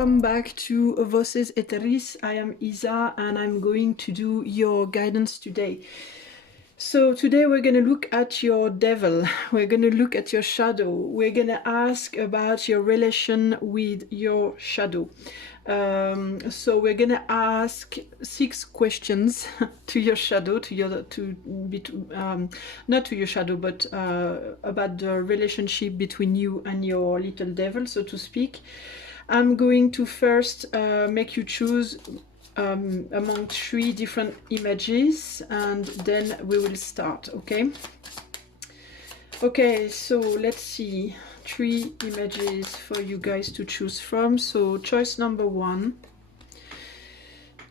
welcome back to Voces Eteris. I am Isa and I'm going to do your guidance today. So today we're going to look at your devil, we're going to look at your shadow, we're going to ask about your relation with your shadow. So we're going to ask 6 questions to your shadow, not to your shadow, but about the relationship between you and your little devil, so to speak. I'm going to first make you choose among 3 different images, and then we will start. Okay, so let's see, 3 images for you guys to choose from. So choice number 1,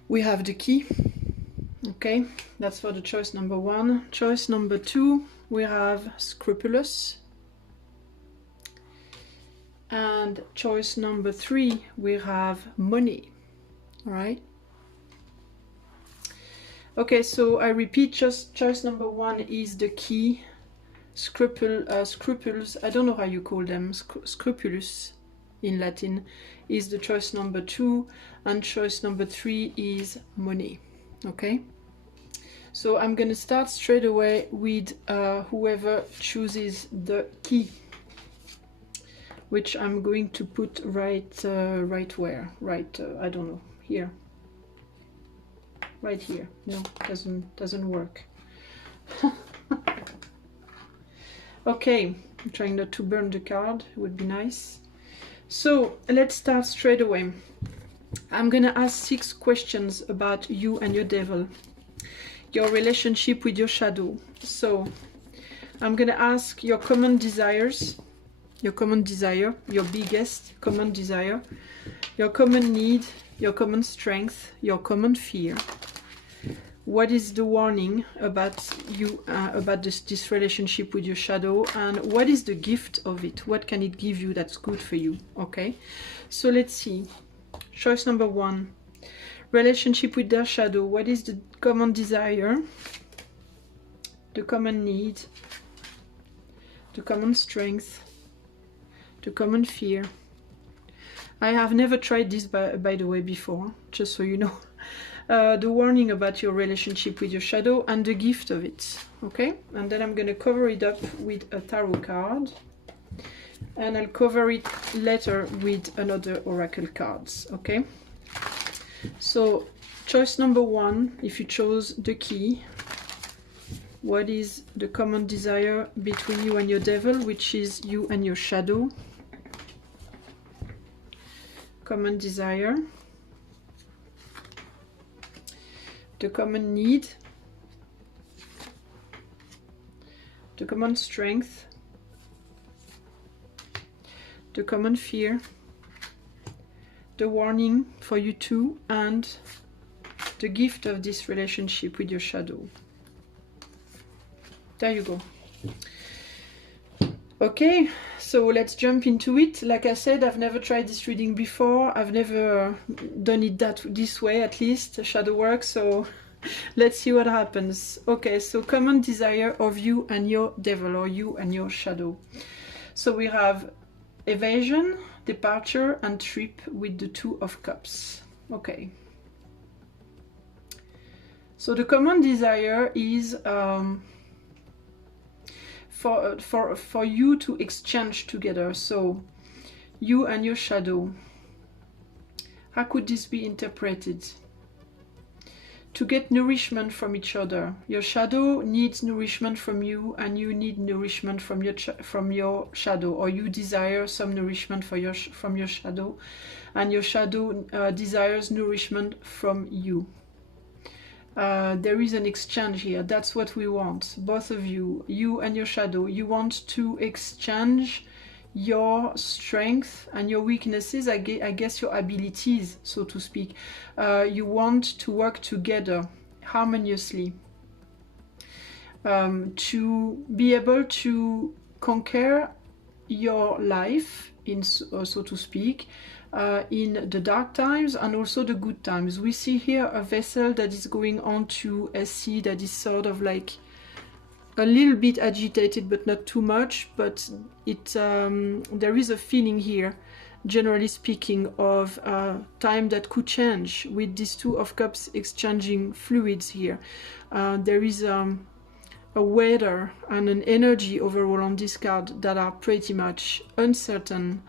we have the key. Okay, that's for the choice number 1. Choice number 2, we have Scrupulus. And choice number 3, we have money. All right. Okay, so I repeat, just choice number 1 is the key. Scrupulus, I don't know how you call them, Scrupulus in Latin, is the choice number 2, and choice number 3 is money. Okay, so I'm gonna start straight away with whoever chooses the key, which I'm going to put right where? I don't know, here. Right here. No, doesn't work. Okay, I'm trying not to burn the card, it would be nice. So let's start straight away. I'm gonna ask 6 questions about you and your devil, your relationship with your shadow. So I'm gonna ask your common desires, your common desire, your biggest common desire, your common need, your common strength, your common fear. What is the warning about you, about this relationship with your shadow, and what is the gift of it? What can it give you that's good for you? Okay, so let's see. Choice number 1, relationship with their shadow. What is the common desire, the common need, the common strength, the common fear? I have never tried this by the way before, just so you know. The warning about your relationship with your shadow and the gift of it. Okay, and then I'm gonna cover it up with a tarot card, and I'll cover it later with another oracle cards. Okay, so choice number 1, if you chose the key, what is the common desire between you and your devil, which is you and your shadow? Common desire, the common need, the common strength, the common fear, the warning for you two, and the gift of this relationship with your shadow. There you go. Okay, so let's jump into it. Like I said, I've never tried this reading before. I've never done it this way, at least, shadow work, so let's see what happens. Okay, so common desire of you and your devil, or you and your shadow. So we have evasion, departure, and trip with the 2 of Cups. Okay. So the common desire is for you to exchange together. So you and your shadow, how could this be interpreted? To get nourishment from each other. Your shadow needs nourishment from you, and you need nourishment from your shadow, or you desire some nourishment from your shadow, and your shadow desires nourishment from you. There is an exchange here. That's what we want, both of you, you and your shadow. You want to exchange your strength and your weaknesses, I guess your abilities, so to speak. You want to work together harmoniously, to be able to conquer your life, so to speak, in the dark times and also the good times. We see here a vessel that is going on to a sea that is sort of like a little bit agitated, but not too much. But it there is a feeling here generally speaking, of time that could change with these Two of Cups exchanging fluids here. There is a weather and an energy overall on this card that are pretty much uncertain.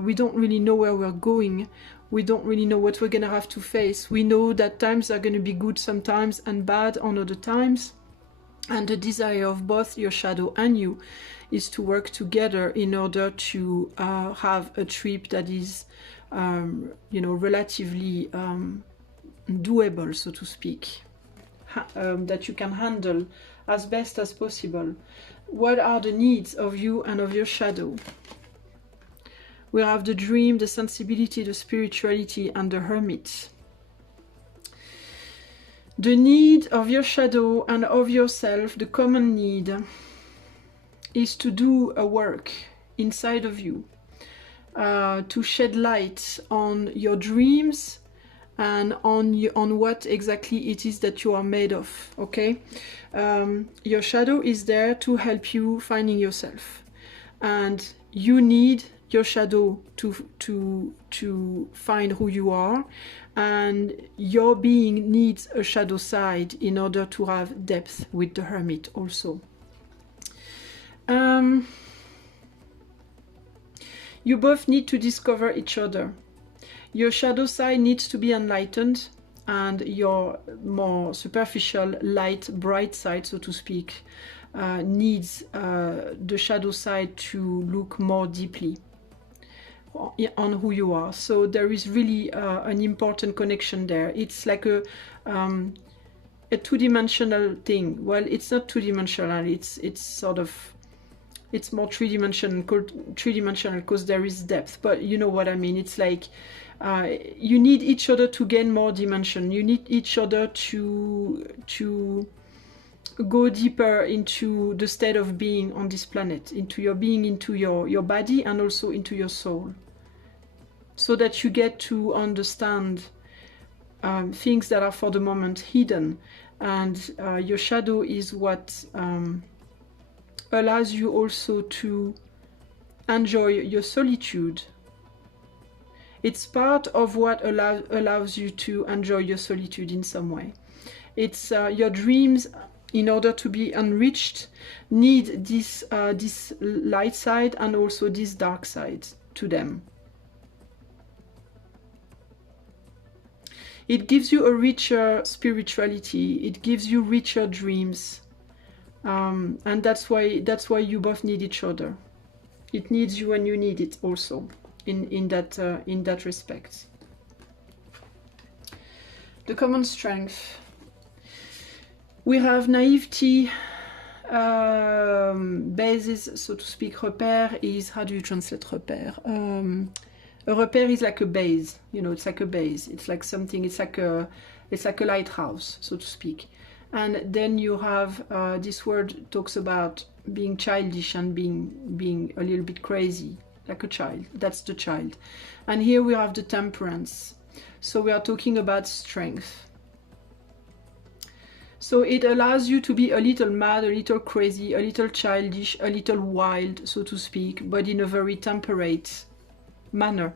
We don't really know where we're going. We don't really know what we're gonna have to face. We know that times are gonna be good sometimes and bad on other times. And the desire of both your shadow and you is to work together in order to have a trip that is, you know, relatively doable, so to speak, that you can handle as best as possible. What are the needs of you and of your shadow? We have the dream, the sensibility, the spirituality, and the hermit. The need of your shadow and of yourself, the common need, is to do a work inside of you, to shed light on your dreams and on what exactly it is that you are made of, okay? Your shadow is there to help you finding yourself, and you need your shadow to find who you are, and your being needs a shadow side in order to have depth with the hermit also. You both need to discover each other. Your shadow side needs to be enlightened, and your more superficial, light, bright side, so to speak, needs the shadow side to look more deeply on who you are. So there is really an important connection there. It's like a two-dimensional thing. Well, it's not two-dimensional, it's sort of, it's more three-dimensional because there is depth, but you know what I mean. It's like you need each other to gain more dimension. You need each other to go deeper into the state of being on this planet, into your being, into your body, and also into your soul, so that you get to understand things that are for the moment hidden. And your shadow is what allows you also to enjoy your solitude. It's part of what allows you to enjoy your solitude in some way. It's your dreams, in order to be enriched, need this light side and also this dark side to them. It gives you a richer spirituality. It gives you richer dreams, and that's why you both need each other. It needs you and you need it also in that respect. The common strength. We have naivety, basis, so to speak. Repère is, how do you translate repère? A repère is like a base, you know, it's like a base. It's like something, it's like a lighthouse, so to speak. And then you have, this word talks about being childish and being a little bit crazy, like a child. That's the child. And here we have the temperance. So we are talking about strength. So it allows you to be a little mad, a little crazy, a little childish, a little wild, so to speak, but in a very temperate manner.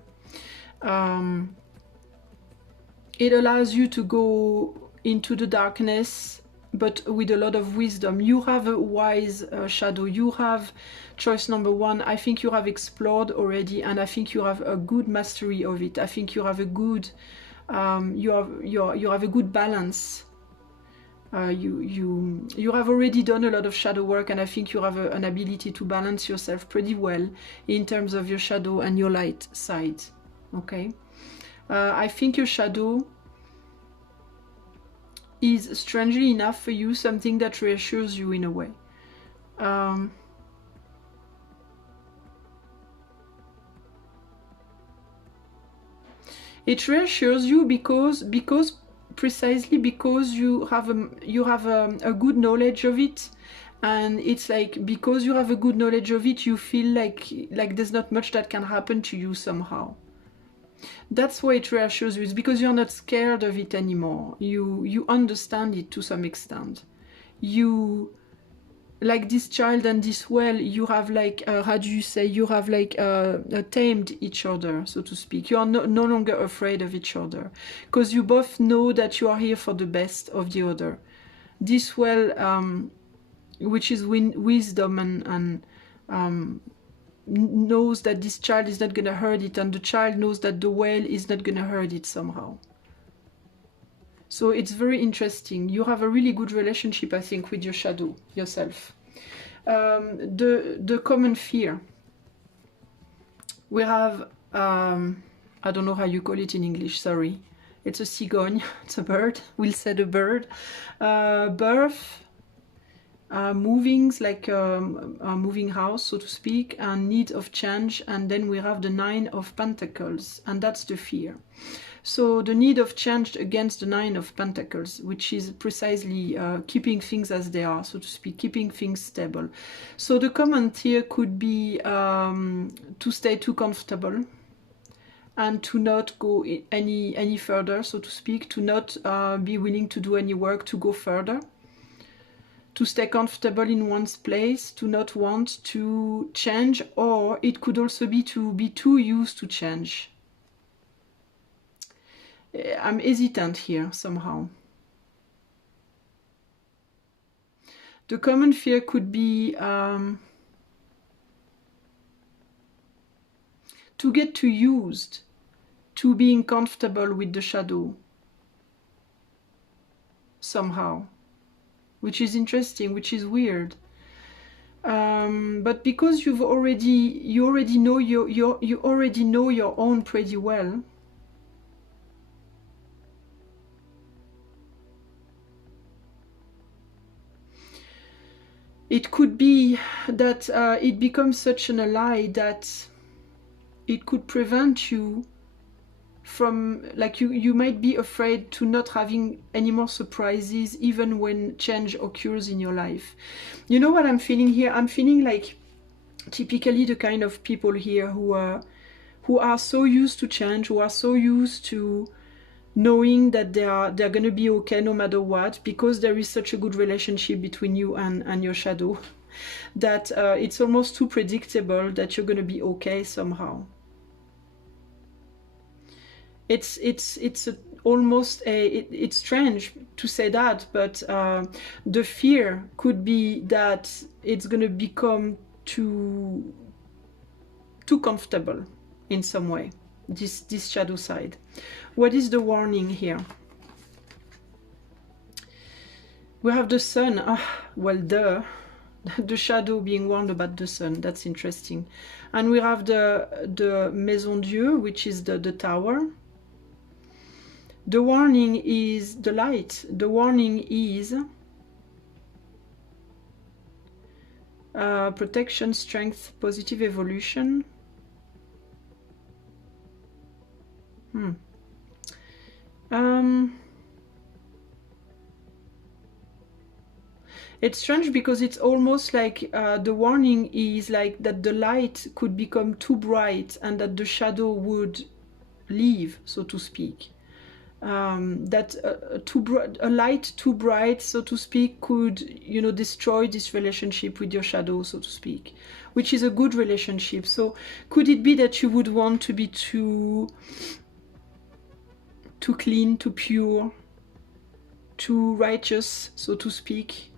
It allows you to go into the darkness, but with a lot of wisdom. You have a wise shadow. You have choice number one. I think you have explored already, and I think you have a good mastery of it. I think you have a good you have a good balance. You have already done a lot of shadow work, and I think you have an ability to balance yourself pretty well in terms of your shadow and your light side. Okay, I think your shadow is, strangely enough for you, something that reassures you in a way. It reassures you because precisely because you have a good knowledge of it, and it's like, because you have a good knowledge of it, you feel like there's not much that can happen to you somehow. That's why it reassures you. It's because you're not scared of it anymore. You understand it to some extent. You like this child and this well, you have like, how do you say, you have like tamed each other, so to speak. You are no longer afraid of each other, because you both know that you are here for the best of the other. This well, which is wisdom and knows that this child is not going to hurt it, and the child knows that the well is not going to hurt it somehow. So it's very interesting. You have a really good relationship, I think, with your shadow, yourself. The common fear. We have, I don't know how you call it in English, sorry. It's a cigogne, it's a bird, we'll say the bird. Birth, movings, like a moving house, so to speak, and need of change. And then we have the 9 of Pentacles, and that's the fear. So the need of change against the 9 of Pentacles, which is precisely keeping things as they are, so to speak, keeping things stable. So the comment here could be to stay too comfortable and to not go any further, so to speak, to not be willing to do any work to go further, to stay comfortable in one's place, to not want to change, or it could also be to be too used to change. I'm hesitant here somehow. The common fear could be to get too used to being comfortable with the shadow somehow, which is interesting, which is weird. But because you already know your own pretty well. It could be that it becomes such an ally that it could prevent you from, like, you might be afraid to not having any more surprises even when change occurs in your life. You know what I'm feeling here? I'm feeling like typically the kind of people here who are so used to change, who are so used to knowing that they're going to be okay no matter what, because there is such a good relationship between you and your shadow, that it's almost too predictable that you're going to be okay somehow. It's strange to say that, but the fear could be that it's going to become too comfortable in some way, this shadow side. What is the warning here? We have the sun. Well, the shadow being warned about the sun. That's interesting. And we have the Maison Dieu, which is the tower. The warning is the light. The warning is protection, strength, positive evolution. It's strange because it's almost like the warning is like that the light could become too bright and that the shadow would leave, so to speak. That a light too bright, so to speak, could, you know, destroy this relationship with your shadow, so to speak, which is a good relationship. So could it be that you would want to be too clean, too pure, too righteous, so to speak?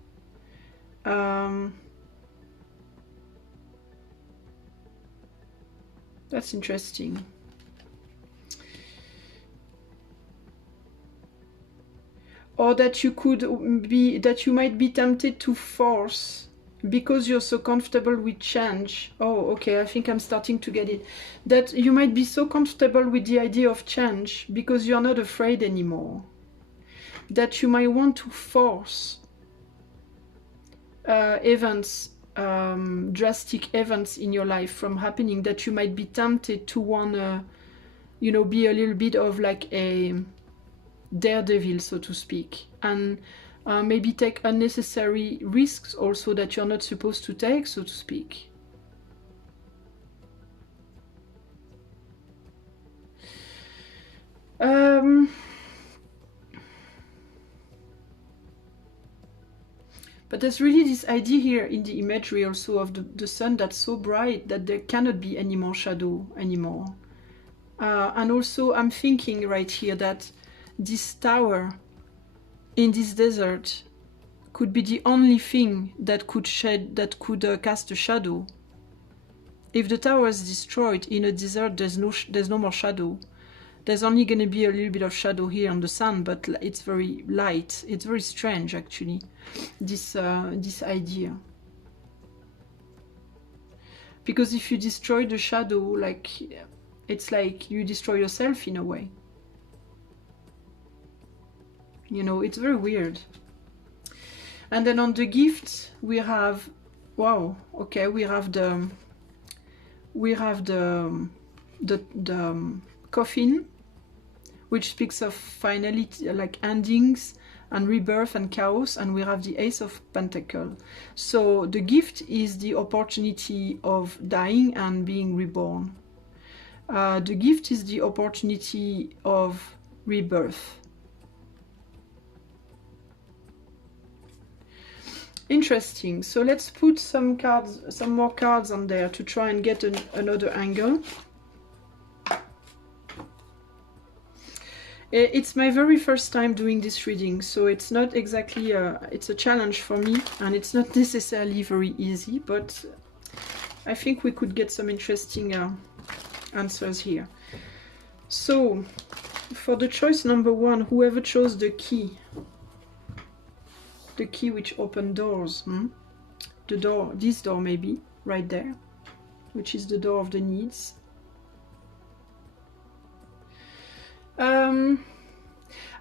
That's interesting. Or that you might be tempted to force, because you're so comfortable with change. Oh, okay, I think I'm starting to get it. That you might be so comfortable with the idea of change because you're not afraid anymore. That you might want to force events, drastic events in your life from happening, that you might be tempted to want to, you know, be a little bit of like a daredevil, so to speak, and maybe take unnecessary risks also that you're not supposed to take, so to speak. But there's really this idea here in the imagery also of the sun that's so bright that there cannot be any more shadow anymore. And also I'm thinking right here that this tower in this desert could be the only thing that could cast a shadow. If the tower is destroyed in a desert, there's no more shadow. There's only going to be a little bit of shadow here on the sun, but it's very light. It's very strange, actually, this idea. Because if you destroy the shadow, like, it's like you destroy yourself in a way. You know, it's very weird. And then on the gifts, we have, wow, okay, we have the coffin, which speaks of finality, like endings and rebirth and chaos, and we have the Ace of Pentacles. So the gift is the opportunity of dying and being reborn. The gift is the opportunity of rebirth. Interesting. So let's put some more cards on there to try and get another angle. It's my very first time doing this reading, so it's not exactly it's a challenge for me, and it's not necessarily very easy, but I think we could get some interesting answers here. So for the choice number 1, whoever chose the key which opened doors, the door, this door maybe, right there, which is the door of the needs.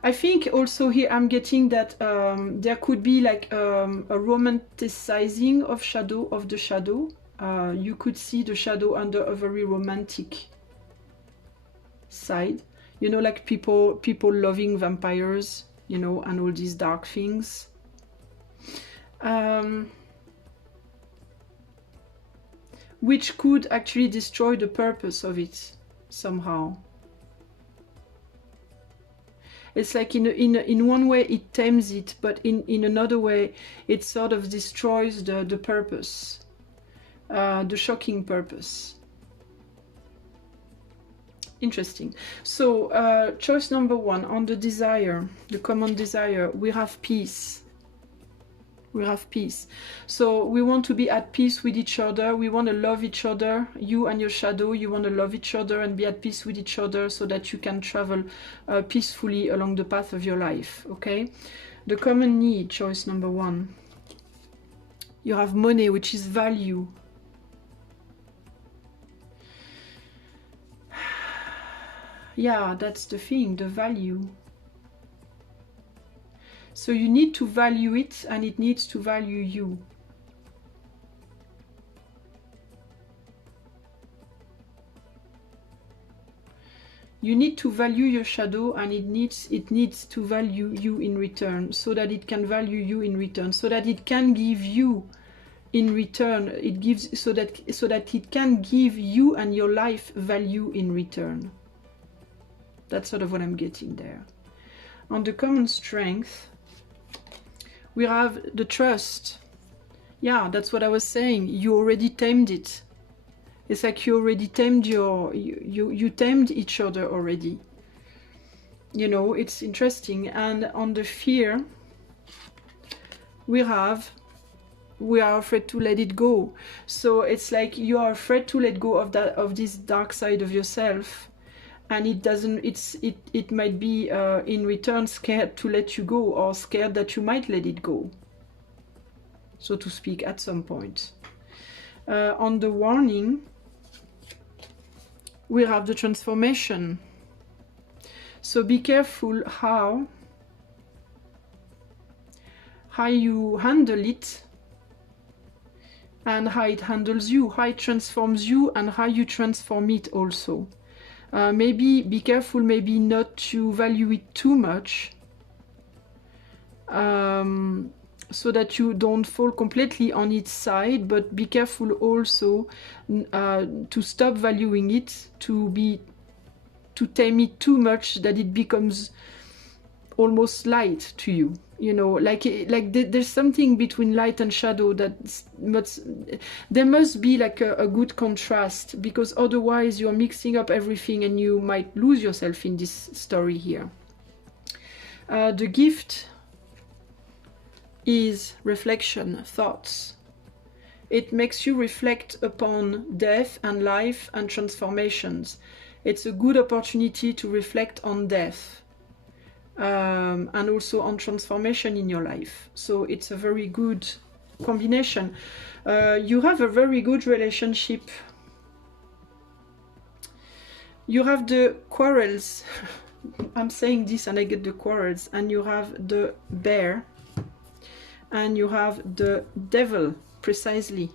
I think also here I'm getting that there could be like a romanticizing of the shadow. You could see the shadow under a very romantic side, you know, like people loving vampires, you know, and all these dark things. Which could actually destroy the purpose of it somehow. It's like in one way it tames it, but in another way it sort of destroys the purpose, the shocking purpose. Interesting. So choice number 1, on the desire, the common desire, we have peace. We have peace. So we want to be at peace with each other. We want to love each other. You and your shadow, you want to love each other and be at peace with each other so that you can travel peacefully along the path of your life. Okay? The common need, choice number 1. You have money, which is value. Yeah, that's the thing, the value. So you need to value it, and it needs to value you. You need to value your shadow, and it needs to value you in return, so that it can value you in return, so that it can give you in return. It gives so that it can give you and your life value in return. That's sort of what I'm getting there. On the common strength, we have the trust. Yeah, that's what I was saying. You already tamed it. It's like you already tamed you tamed each other already. You know, it's interesting. And on the fear, we are afraid to let it go. So it's like you are afraid to let go of this dark side of yourself. And it might be in return scared to let you go, or scared that you might let it go, so to speak, at some point. On the warning, we have the transformation. So be careful how you handle it, and how it handles you, how it transforms you, and how you transform it also. Maybe be careful, maybe not to value it too much, so that you don't fall completely on its side, but be careful also to stop valuing it, to tame it too much, that it becomes almost light to you. You know, like there's something between light and shadow that there must be like a good contrast, because otherwise you're mixing up everything and you might lose yourself in this story here. The gift is reflection, thoughts. It makes you reflect upon death and life and transformations. It's a good opportunity to reflect on death. And also on transformation in your life. So it's a very good combination. You have a very good relationship. You have the quarrels. I'm saying this and I get the quarrels. And you have the bear. And you have the devil, precisely.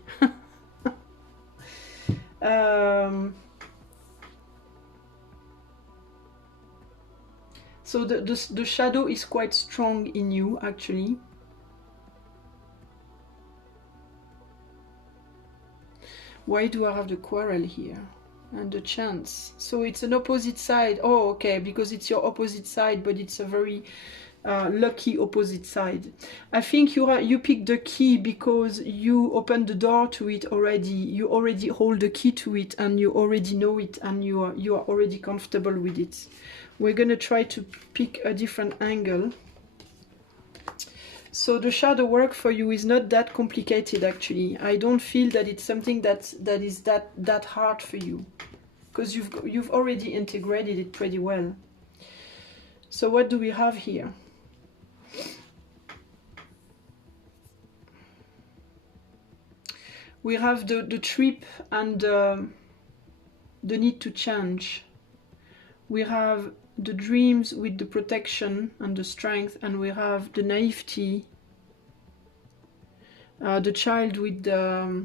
So the shadow is quite strong in you, actually. Why do I have the quarrel here? And the chance. So it's an opposite side. Oh, okay, because it's your opposite side, but it's a very lucky opposite side. I think you picked the key because you opened the door to it already. You already hold the key to it, and you already know it, and you are already comfortable with it. We're going to try to pick a different angle. So the shadow work for you is not that complicated, actually. I don't feel that it's something that is that hard for you, because you've already integrated it pretty well. So what do we have here? We have the trip and the need to change. We have the dreams with the protection and the strength, and we have the naivety, the child with the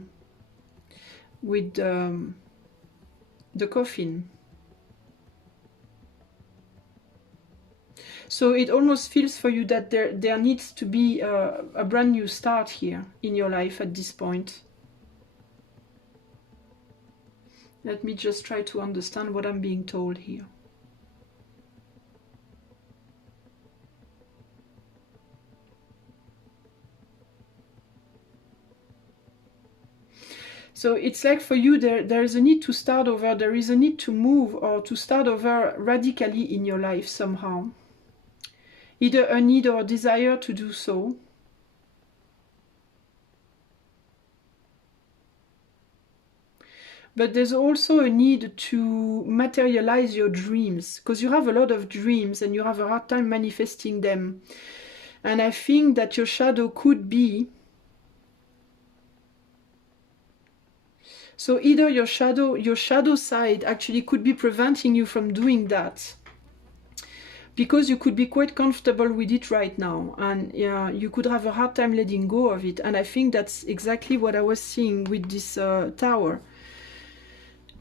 coffin. So it almost feels for you that there needs to be a brand new start here in your life at this point. Let me just try to understand what I'm being told here. So it's like for you, there is a need to start over, there is a need to move or to start over radically in your life somehow. Either a need or a desire to do so. But there's also a need to materialize your dreams, because you have a lot of dreams and you have a hard time manifesting them. And I think that your shadow could be... So either your shadow side actually could be preventing you from doing that, because you could be quite comfortable with it right now, and you could have a hard time letting go of it. And I think that's exactly what I was seeing with this tower,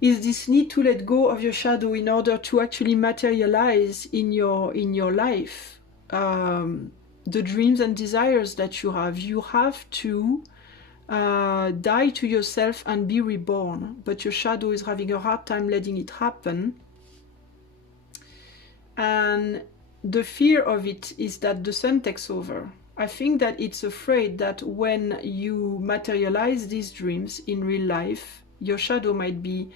is this need to let go of your shadow in order to actually materialize in your life the dreams and desires that you have. You have to die to yourself and be reborn, but your shadow is having a hard time letting it happen. And the fear of it is that the sun takes over. I think that it's afraid that when you materialize these dreams in real life, your shadow might be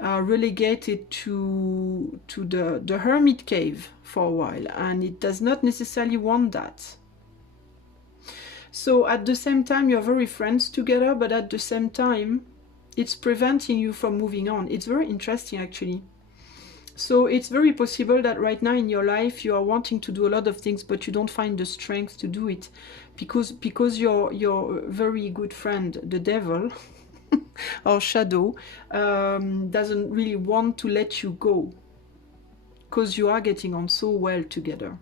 relegated to the hermit cave for a while, and it does not necessarily want that. So at the same time, you're very friends together, but at the same time, it's preventing you from moving on. It's very interesting, actually. So it's very possible that right now in your life, you are wanting to do a lot of things, but you don't find the strength to do it, because your very good friend, the devil, or shadow, doesn't really want to let you go, because you are getting on so well together.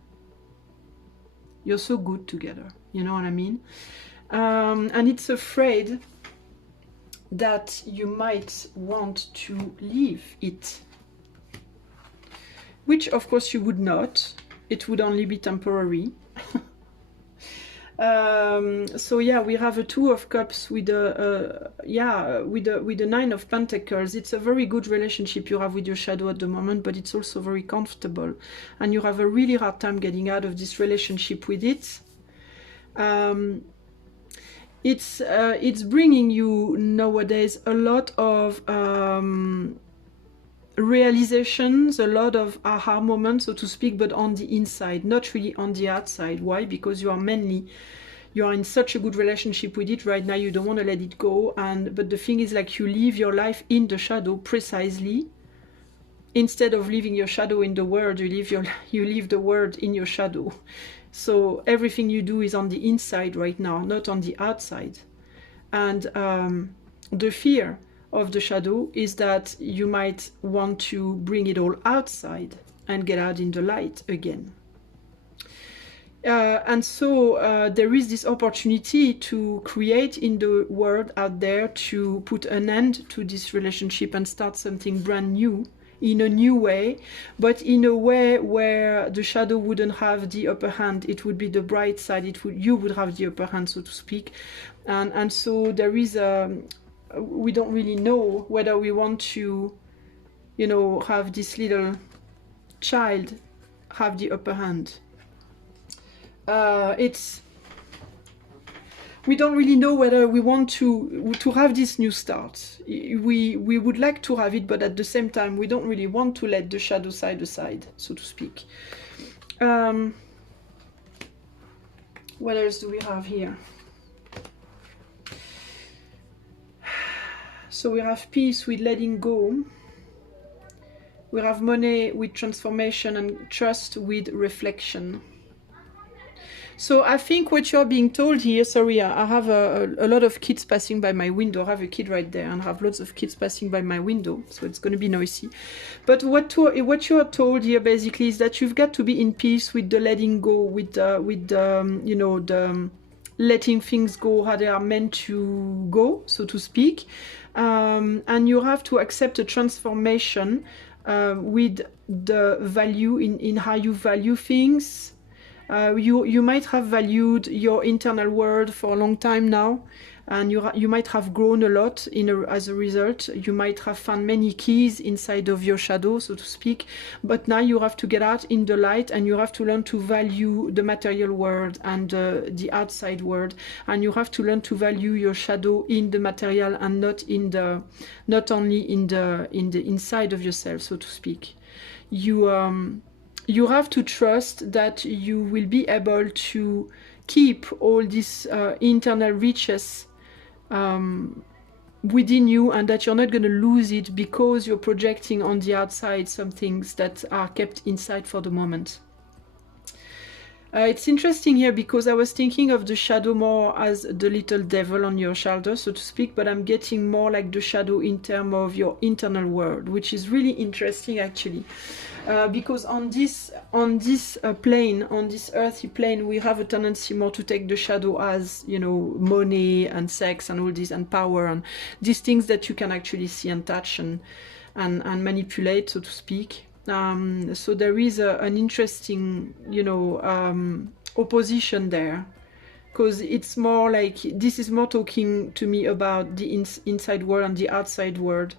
You're so good together, you know what I mean? And it's afraid that you might want to leave it, which of course you would not. It would only be temporary. So yeah, we have a Two of Cups with a with the Nine of Pentacles. It's a very good relationship you have with your shadow at the moment, but it's also very comfortable, and you have a really hard time getting out of this relationship with it. It's bringing you nowadays a lot of realizations, a lot of aha moments, so to speak, but on the inside, not really on the outside. Why? Because you are in such a good relationship with it right now, you don't want to let it go. But the thing is, like, you live your life in the shadow precisely. Instead of living your shadow in the world, you live the world in your shadow. So everything you do is on the inside right now, not on the outside. And the fear of the shadow is that you might want to bring it all outside and get out in the light again. And so there is this opportunity to create in the world out there, to put an end to this relationship and start something brand new, in a new way, but in a way where the shadow wouldn't have the upper hand. It would be the bright side. You would have the upper hand, so to speak. And so there is we don't really know whether we want to, you know, have this little child have the upper hand. We don't really know whether we want to have this new start. We would like to have it, but at the same time, we don't really want to let the shadow side aside, so to speak. What else do we have here? So we have peace with letting go. We have money with transformation, and trust with reflection. So I think what you're being told here, sorry, I have a lot of kids passing by my window. I have a kid right there and I have lots of kids passing by my window, so it's going to be noisy. But what you are told here basically is that you've got to be in peace with the letting go, with you know, the letting things go how they are meant to go, so to speak. And you have to accept a transformation with the value in how you value things. You might have valued your internal world for a long time now, and you might have grown a lot as a result. You might have found many keys inside of your shadow, so to speak, but now you have to get out in the light, and you have to learn to value the material world and the outside world, and you have to learn to value your shadow in the material and not only in the inside of yourself, so to speak. You have to trust that you will be able to keep all these internal riches within you, and that you're not going to lose it because you're projecting on the outside some things that are kept inside for the moment. It's interesting here because I was thinking of the shadow more as the little devil on your shoulder, so to speak, but I'm getting more like the shadow in terms of your internal world, which is really interesting actually. Because on this plane, on this earthy plane, we have a tendency more to take the shadow as, you know, money and sex and all this, and power and these things that you can actually see and touch and manipulate, so to speak. So there is an interesting, you know, opposition there, because it's more like, this is more talking to me about the inside world and the outside world,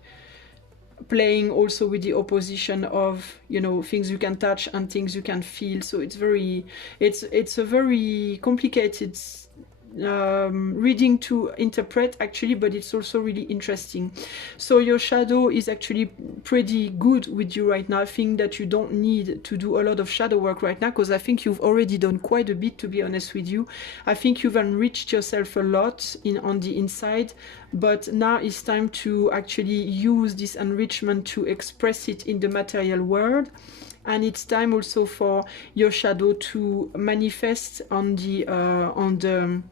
playing also with the opposition of, you know, things you can touch and things you can feel. So it's a very complicated reading to interpret actually, but it's also really interesting. So your shadow is actually pretty good with you right now. I think that you don't need to do a lot of shadow work right now, because I think you've already done quite a bit, to be honest with you. I think you've enriched yourself a lot on the inside, but now it's time to actually use this enrichment to express it in the material world. And it's time also for your shadow to manifest on the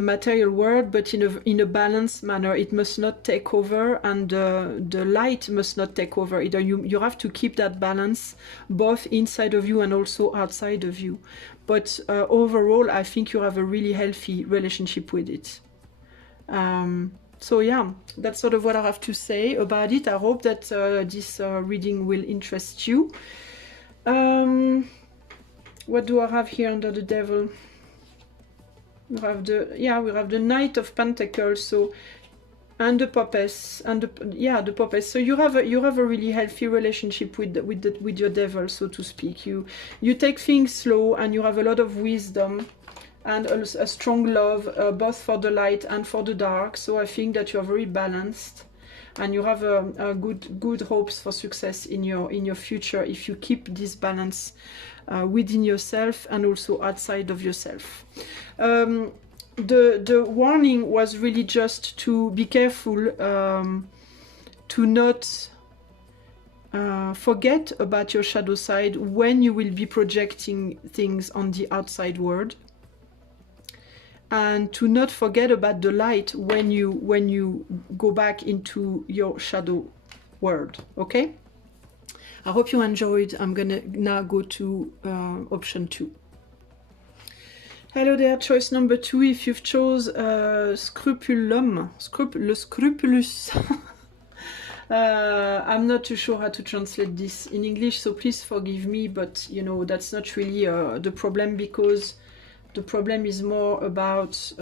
material world, but in a balanced manner. It must not take over, and the light must not take over either. You have to keep that balance both inside of you and also outside of you. But overall, I think you have a really healthy relationship with it. So yeah, that's sort of what I have to say about it. I hope that this reading will interest you. What do I have here under the devil? We have the Knight of Pentacles, so, and the Papess, and the Papess. So you have a really healthy relationship with your devil, so to speak. You take things slow, and you have a lot of wisdom and a strong love, both for the light and for the dark. So I think that you are very balanced, and you have a good hopes for success in your future if you keep this balance within yourself and also outside of yourself. The warning was really just to be careful, to not forget about your shadow side when you will be projecting things on the outside world, and to not forget about the light when you go back into your shadow world. Okay, I hope you enjoyed. I'm gonna now go to option 2. Hello there, choice number 2. If you've chose Scrupulum, le Scrupulus. I'm not too sure how to translate this in English, so please forgive me, but you know, that's not really the problem, because the problem is more about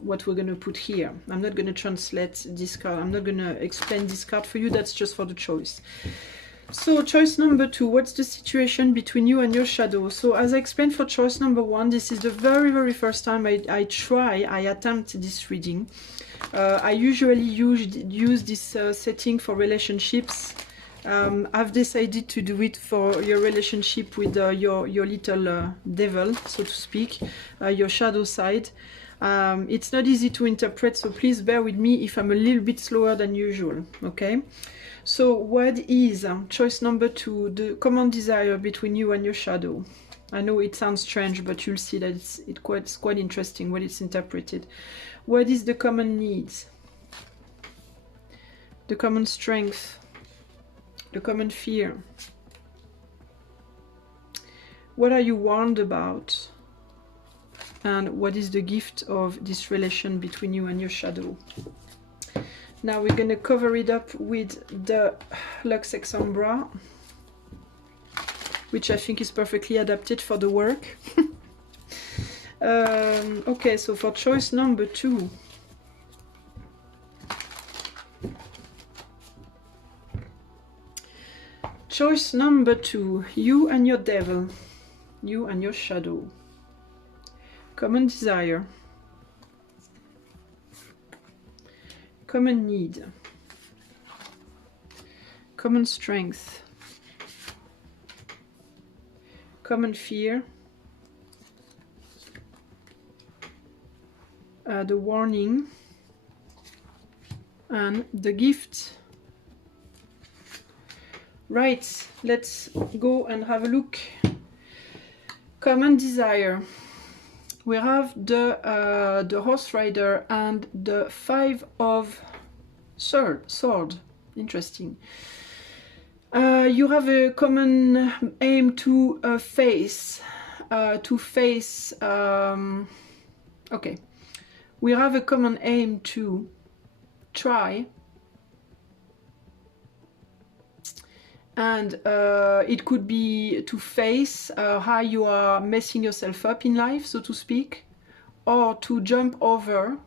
what we're going to put here. I'm not going to translate this card. I'm not going to explain this card for you. That's just for the choice. So choice number 2, what's the situation between you and your shadow? So as I explained for choice number 1, this is the very first time I attempt this reading. I usually use this setting for relationships. I've decided to do it for your relationship with your little devil, so to speak, your shadow side. It's not easy to interpret, so please bear with me if I'm a little bit slower than usual, okay? So what is choice number 2, the common desire between you and your shadow? I know it sounds strange, but you'll see that it's quite interesting when it's interpreted. What is the common needs? The common strength? The common fear? What are you warned about? And what is the gift of this relation between you and your shadow? Now we're going to cover it up with the Lux Ex Umbra, which I think is perfectly adapted for the work. Okay, so for choice number 2, choice number 2, you and your devil, you and your shadow. Common desire, common need, common strength, common fear, the warning, and the gift. Right, let's go and have a look. Common desire. We have the horse rider and the 5 of sword. Interesting. You have a common aim to face. Okay. We have a common aim to try. And it could be to face how you are messing yourself up in life, so to speak, or to jump over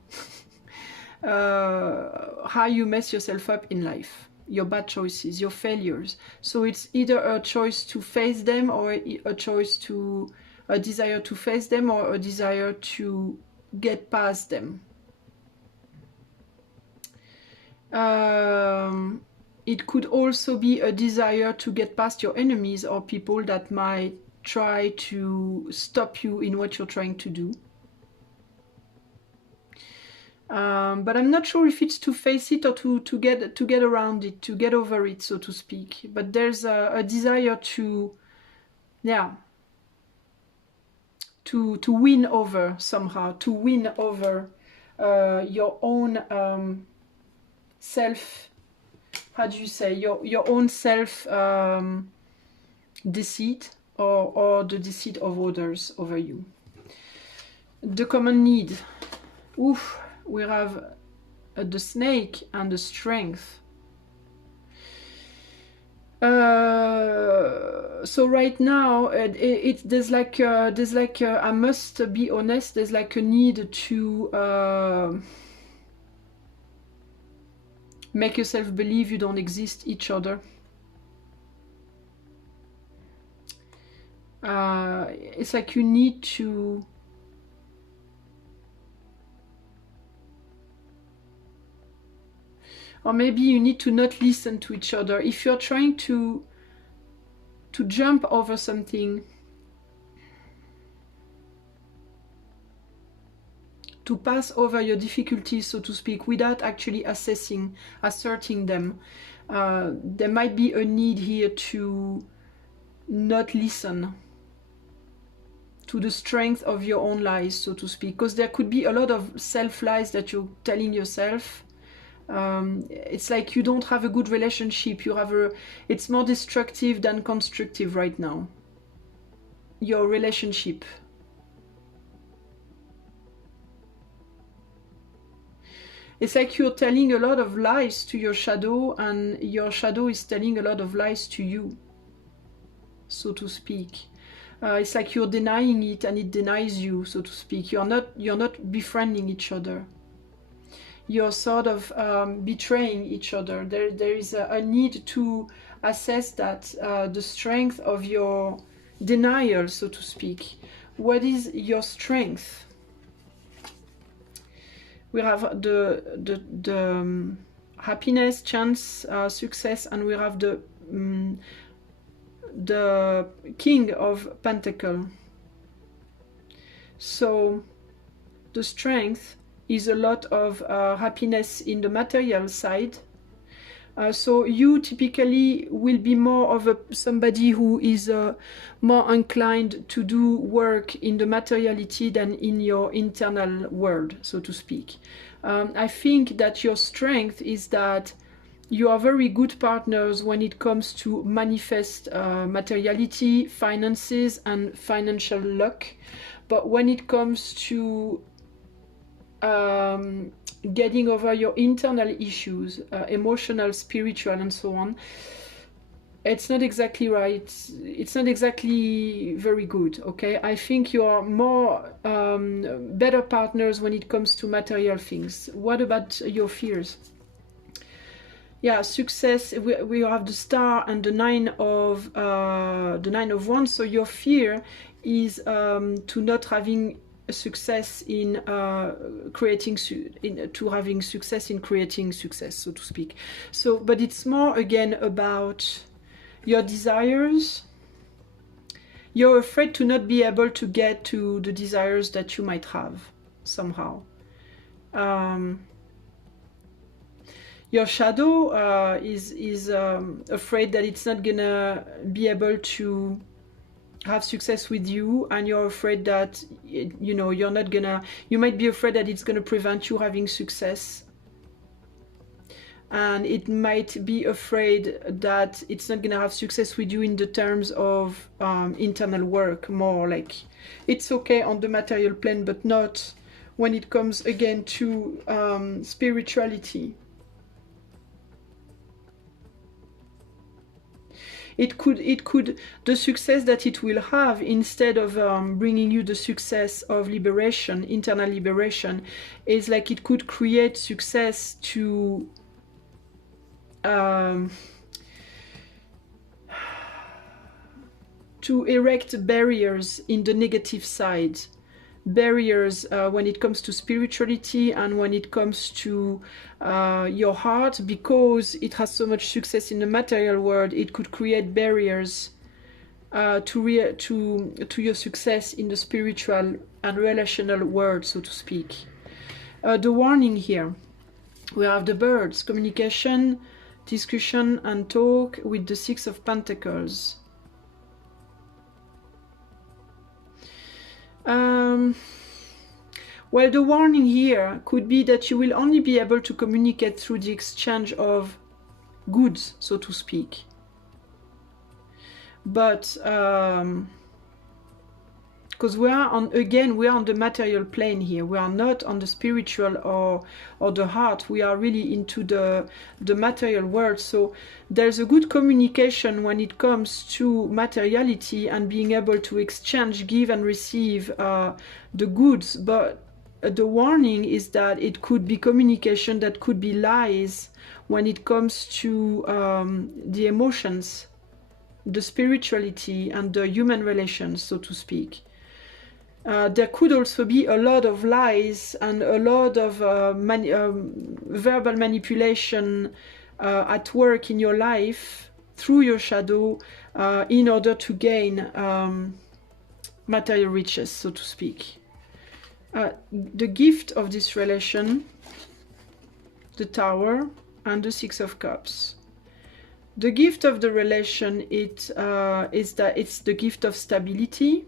how you mess yourself up in life, your bad choices, your failures. So it's either a choice to face them, or a desire to face them, or a desire to get past them. It could also be a desire to get past your enemies or people that might try to stop you in what you're trying to do. But I'm not sure if it's to face it or to get around it, to get over it, so to speak. But there's a desire to, yeah, to win over somehow, to win over your own self. How do you say, your own self deceit, or the deceit of others over you. The common need. Oof, we have the snake and the strength. So right now, there's like I must be honest. There's like a need to make yourself believe you don't exist each other. It's like you need to. Or maybe you need to not listen to each other. If you're trying to jump over something, to pass over your difficulties, so to speak, without actually asserting them, there might be a need here to not listen to the strength of your own lies, so to speak, because there could be a lot of self-lies that you're telling yourself. It's like you don't have a good relationship. It's more destructive than constructive right now. Your relationship. It's like you're telling a lot of lies to your shadow, and your shadow is telling a lot of lies to you, so to speak. It's like you're denying it and it denies you, so to speak. You're not befriending each other. You're sort of betraying each other. There is a need to assess that, the strength of your denial, so to speak. What is your strength? We have the happiness, chance, success, and we have the King of Pentacles. So the strength is a lot of happiness in the material side. So you typically will be more of somebody who is more inclined to do work in the materiality than in your internal world, so to speak. I think that your strength is that you are very good partners when it comes to manifest materiality, finances, and financial luck. But when it comes to getting over your internal issues, emotional, spiritual, and so on, it's not exactly right. It's not exactly very good, okay? I think you are more better partners when it comes to material things. What about your fears? Yeah, success. We have the Star and the Nine of Wands. So your fear is to not having success in having success in creating success, so to speak. So, but it's more again about your desires. You're afraid to not be able to get to the desires that you might have somehow. Your shadow is afraid that it's not gonna be able to have success with you, and you're afraid that, you know, you might be afraid that it's gonna prevent you having success, and it might be afraid that it's not gonna have success with you in the terms of internal work, more like it's okay on the material plane, but not when it comes again to spirituality. It could, the success that it will have, instead of bringing you the success of liberation, internal liberation, is like it could create success to erect barriers in the negative side. Barriers when it comes to spirituality and when it comes to your heart, because it has so much success in the material world. It could create barriers to your success in the spiritual and relational world, so to speak. The warning here, we have the birds, communication, discussion and talk, with the Six of Pentacles. Well, the warning here could be that you will only be able to communicate through the exchange of goods, so to speak. But because we are on, again, we are on the material plane here. We are not on the spiritual or the heart. We are really into the material world. So there's a good communication when it comes to materiality and being able to exchange, give and receive the goods. But the warning is that it could be communication that could be lies when it comes to the emotions, the spirituality and the human relations, so to speak. There could also be a lot of lies and a lot of verbal manipulation at work in your life through your shadow in order to gain material riches, so to speak. The gift of this relation, the Tower and the Six of Cups. The gift of the relation is that it's the gift of stability.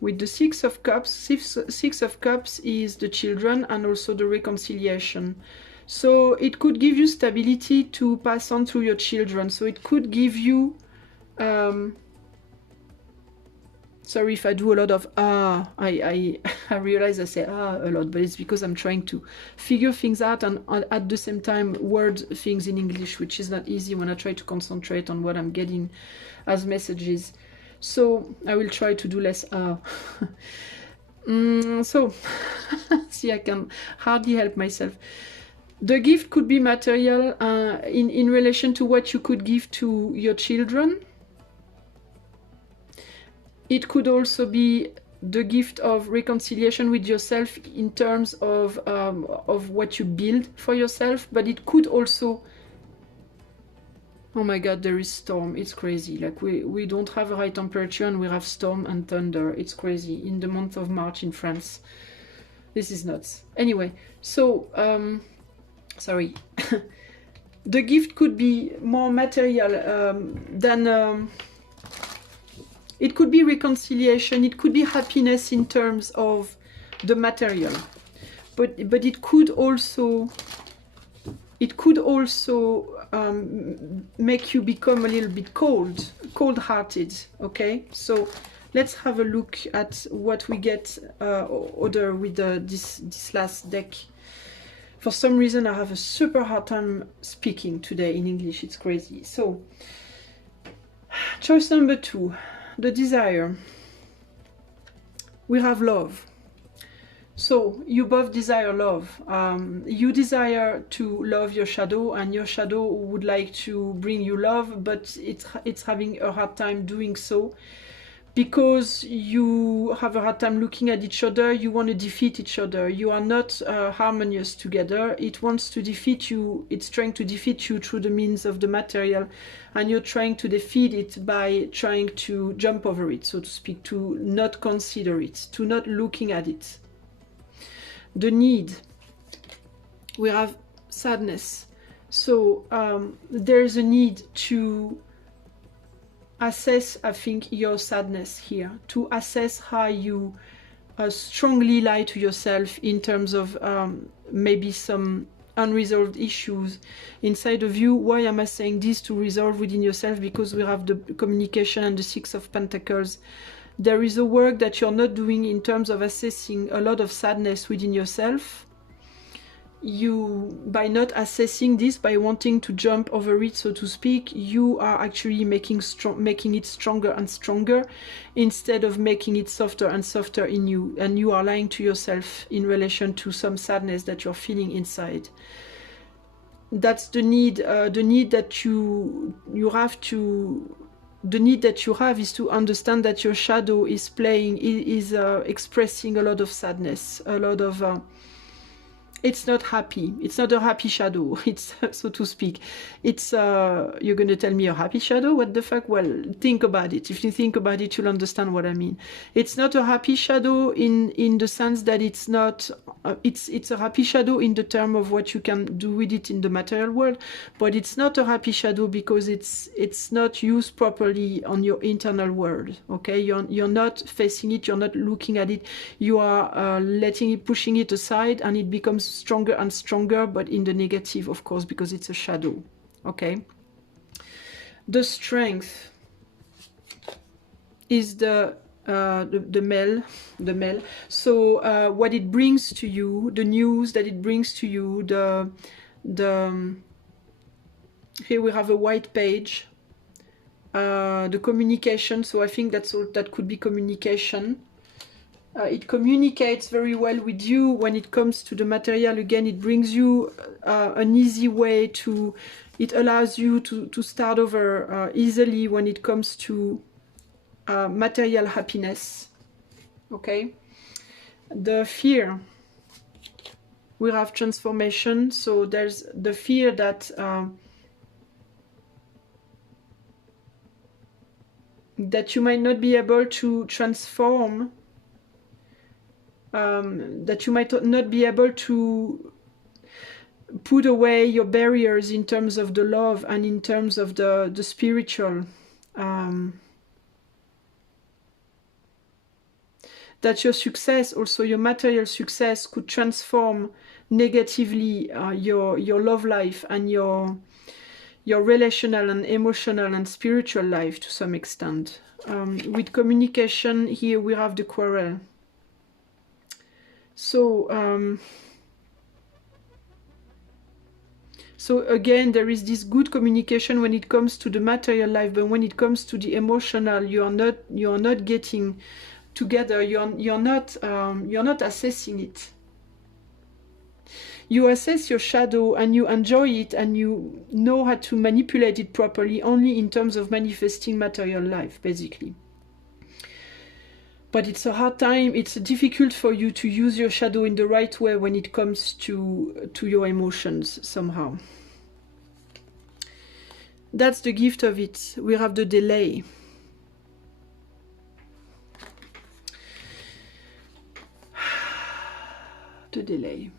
With the Six of Cups, Six of Cups is the children and also the reconciliation. So it could give you stability to pass on through your children. So it could give you sorry if I do a lot of I realize I say a lot, but it's because I'm trying to figure things out and at the same time word things in English, which is not easy when I try to concentrate on what I'm getting as messages. So I will try to do less so see, I can hardly help myself. The gift could be material in relation to what you could give to your children. It could also be the gift of reconciliation with yourself in terms of what you build for yourself, but it could also, oh my god, there is storm, it's crazy, like we don't have a high temperature and we have storm and thunder, it's crazy, in the month of March in France. This is nuts. Anyway, so, sorry. The gift could be more material than... it could be reconciliation, it could be happiness in terms of the material, but it could also make you become a little bit cold-hearted. Okay, so let's have a look at what we get other with this last deck. For some reason I have a super hard time speaking today in English, it's crazy. So choice number 2, the desire. We have love. So you both desire love. You desire to love your shadow, and your shadow would like to bring you love, but it's having a hard time doing so because you have a hard time looking at each other. You want to defeat each other. You are not harmonious together. It wants to defeat you. It's trying to defeat you through the means of the material, and you're trying to defeat it by trying to jump over it, so to speak, to not consider it, to not looking at it. The need. We have sadness. So there is a need to assess, I think, your sadness here, to assess how you strongly lie to yourself in terms of maybe some unresolved issues inside of you. Why am I saying this? To resolve within yourself, because we have the communication and the Six of Pentacles. There is a work that you're not doing in terms of assessing a lot of sadness within yourself. You, by not assessing this, by wanting to jump over it, so to speak, you are actually making it stronger and stronger instead of making it softer and softer in you. And you are lying to yourself in relation to some sadness that you're feeling inside. That's the need that you have to... The need that you have is to understand that your shadow is expressing a lot of sadness, a lot of... it's not happy. It's not a happy shadow. It's, so to speak. It's, you're going to tell me a happy shadow? What the fuck? Well, think about it. If you think about it, you'll understand what I mean. It's not a happy shadow in the sense that it's not... it's a happy shadow in the term of what you can do with it in the material world, but it's not a happy shadow because it's not used properly on your internal world. Okay, you're not facing it, you're not looking at it, you are letting it, pushing it aside, and it becomes stronger and stronger, but in the negative, of course, because it's a shadow. Okay. The strength is the male. So what it brings to you, the news that it brings to you, here we have a white page, the communication. So I think that could be communication. It communicates very well with you when it comes to the material. Again, it brings you an easy way to, it allows you to start over easily when it comes to material happiness. Okay. The fear, we have transformation. So there's the fear that that you might not be able to transform, that you might not be able to put away your barriers in terms of the love and in terms of the spiritual. That your success, also your material success, could transform negatively your love life and your relational and emotional and spiritual life to some extent. With communication, here we have the quarrel. So, so again, there is this good communication when it comes to the material life, but when it comes to the emotional, you are not getting together. You're not assessing it. You assess your shadow and you enjoy it and you know how to manipulate it properly only in terms of manifesting material life, basically. But it's a hard time, it's difficult for you to use your shadow in the right way when it comes to your emotions somehow. That's the gift of it. We have the delay. The delay.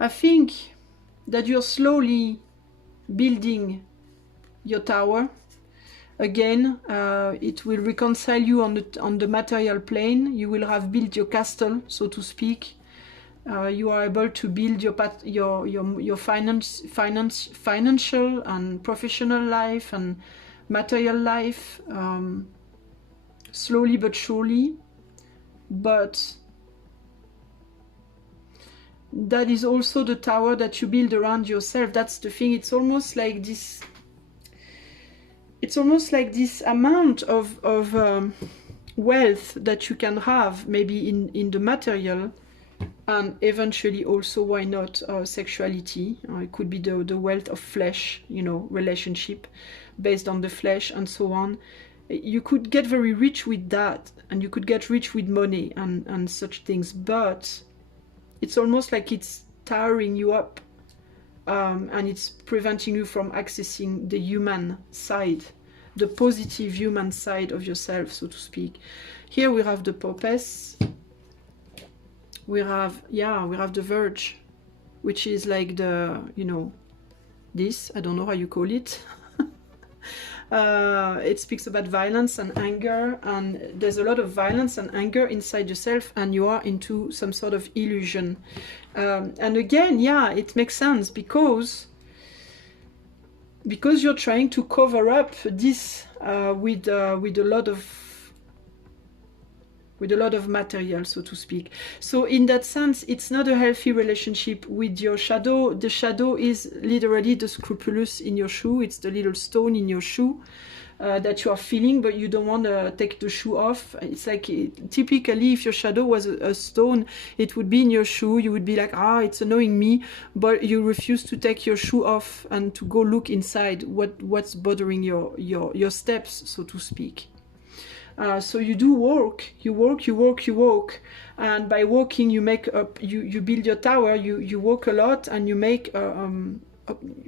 I think that you're slowly building your tower. Again, it will reconcile you on the material plane. You will have built your castle, so to speak. You are able to build your financial and professional life and material life, slowly but surely. But that is also the tower that you build around yourself. That's the thing. It's almost like this. It's almost like this amount of wealth that you can have, maybe in the material, and eventually also, why not, sexuality. It could be the wealth of flesh, you know, relationship based on the flesh and so on. You could get very rich with that, and you could get rich with money and such things, but it's almost like it's towering you up. And it's preventing you from accessing the human side, the positive human side of yourself, so to speak. Here we have the purpose. We have the verge, which is like the, you know, this, I don't know how you call it. It speaks about violence and anger, and there's a lot of violence and anger inside yourself, and you are into some sort of illusion. And again, yeah, it makes sense because you're trying to cover up this with a lot of material, so to speak. So in that sense, it's not a healthy relationship with your shadow. The shadow is literally the scrupulus in your shoe. It's the little stone in your shoe that you are feeling, but you don't want to take the shoe off. It's like, typically, if your shadow was a stone, it would be in your shoe. You would be like, it's annoying me, but you refuse to take your shoe off and to go look inside what's bothering your steps, so to speak. So you do work, you walk, and by walking you make up, you build your tower, you walk a lot, and you make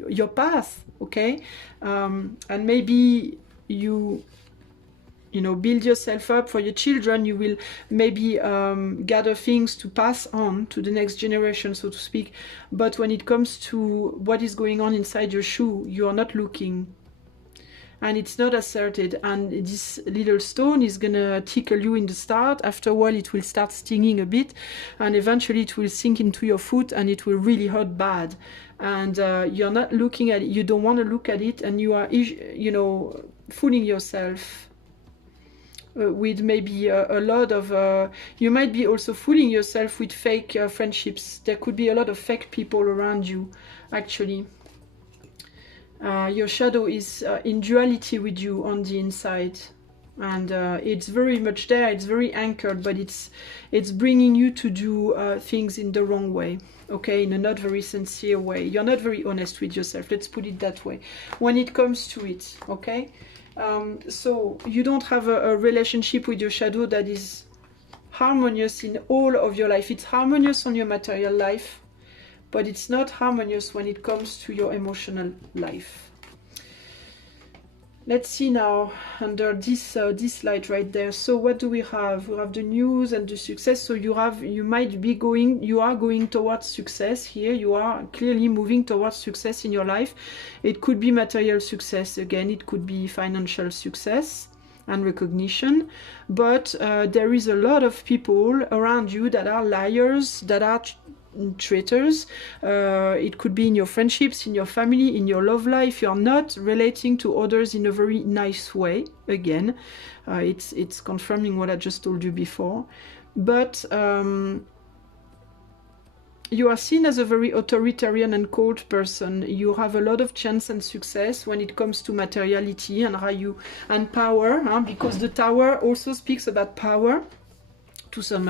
your path, okay? And maybe you know, build yourself up for your children. You will maybe gather things to pass on to the next generation, so to speak. But when it comes to what is going on inside your shoe, you are not looking. and it's not asserted, and this little stone is gonna tickle you in the start. After a while it will start stinging a bit, and eventually it will sink into your foot and it will really hurt bad. And you're not looking at it, you don't want to look at it, and you are, you know, fooling yourself with maybe a lot of you might be also fooling yourself with fake friendships. There could be a lot of fake people around you, actually. Your shadow is in duality with you on the inside, and it's very much there, it's very anchored, but it's bringing you to do things in the wrong way, okay, in a not very sincere way. You're not very honest with yourself, let's put it that way, when it comes to it, okay? So you don't have a relationship with your shadow that is harmonious in all of your life. It's harmonious on your material life, but it's not harmonious when it comes to your emotional life. Let's see now under this light right there. So what do we have? We have the news and the success. So you are going towards success here. You are clearly moving towards success in your life. It could be material success again. It could be financial success and recognition. But there is a lot of people around you that are liars, that are traitors. It could be in your friendships, in your family, in your love life. You're not relating to others in a very nice way. Again, it's confirming what I just told you before. But you are seen as a very authoritarian and cold person. You have a lot of chance and success when it comes to materiality and power, huh? Because the tower also speaks about power to some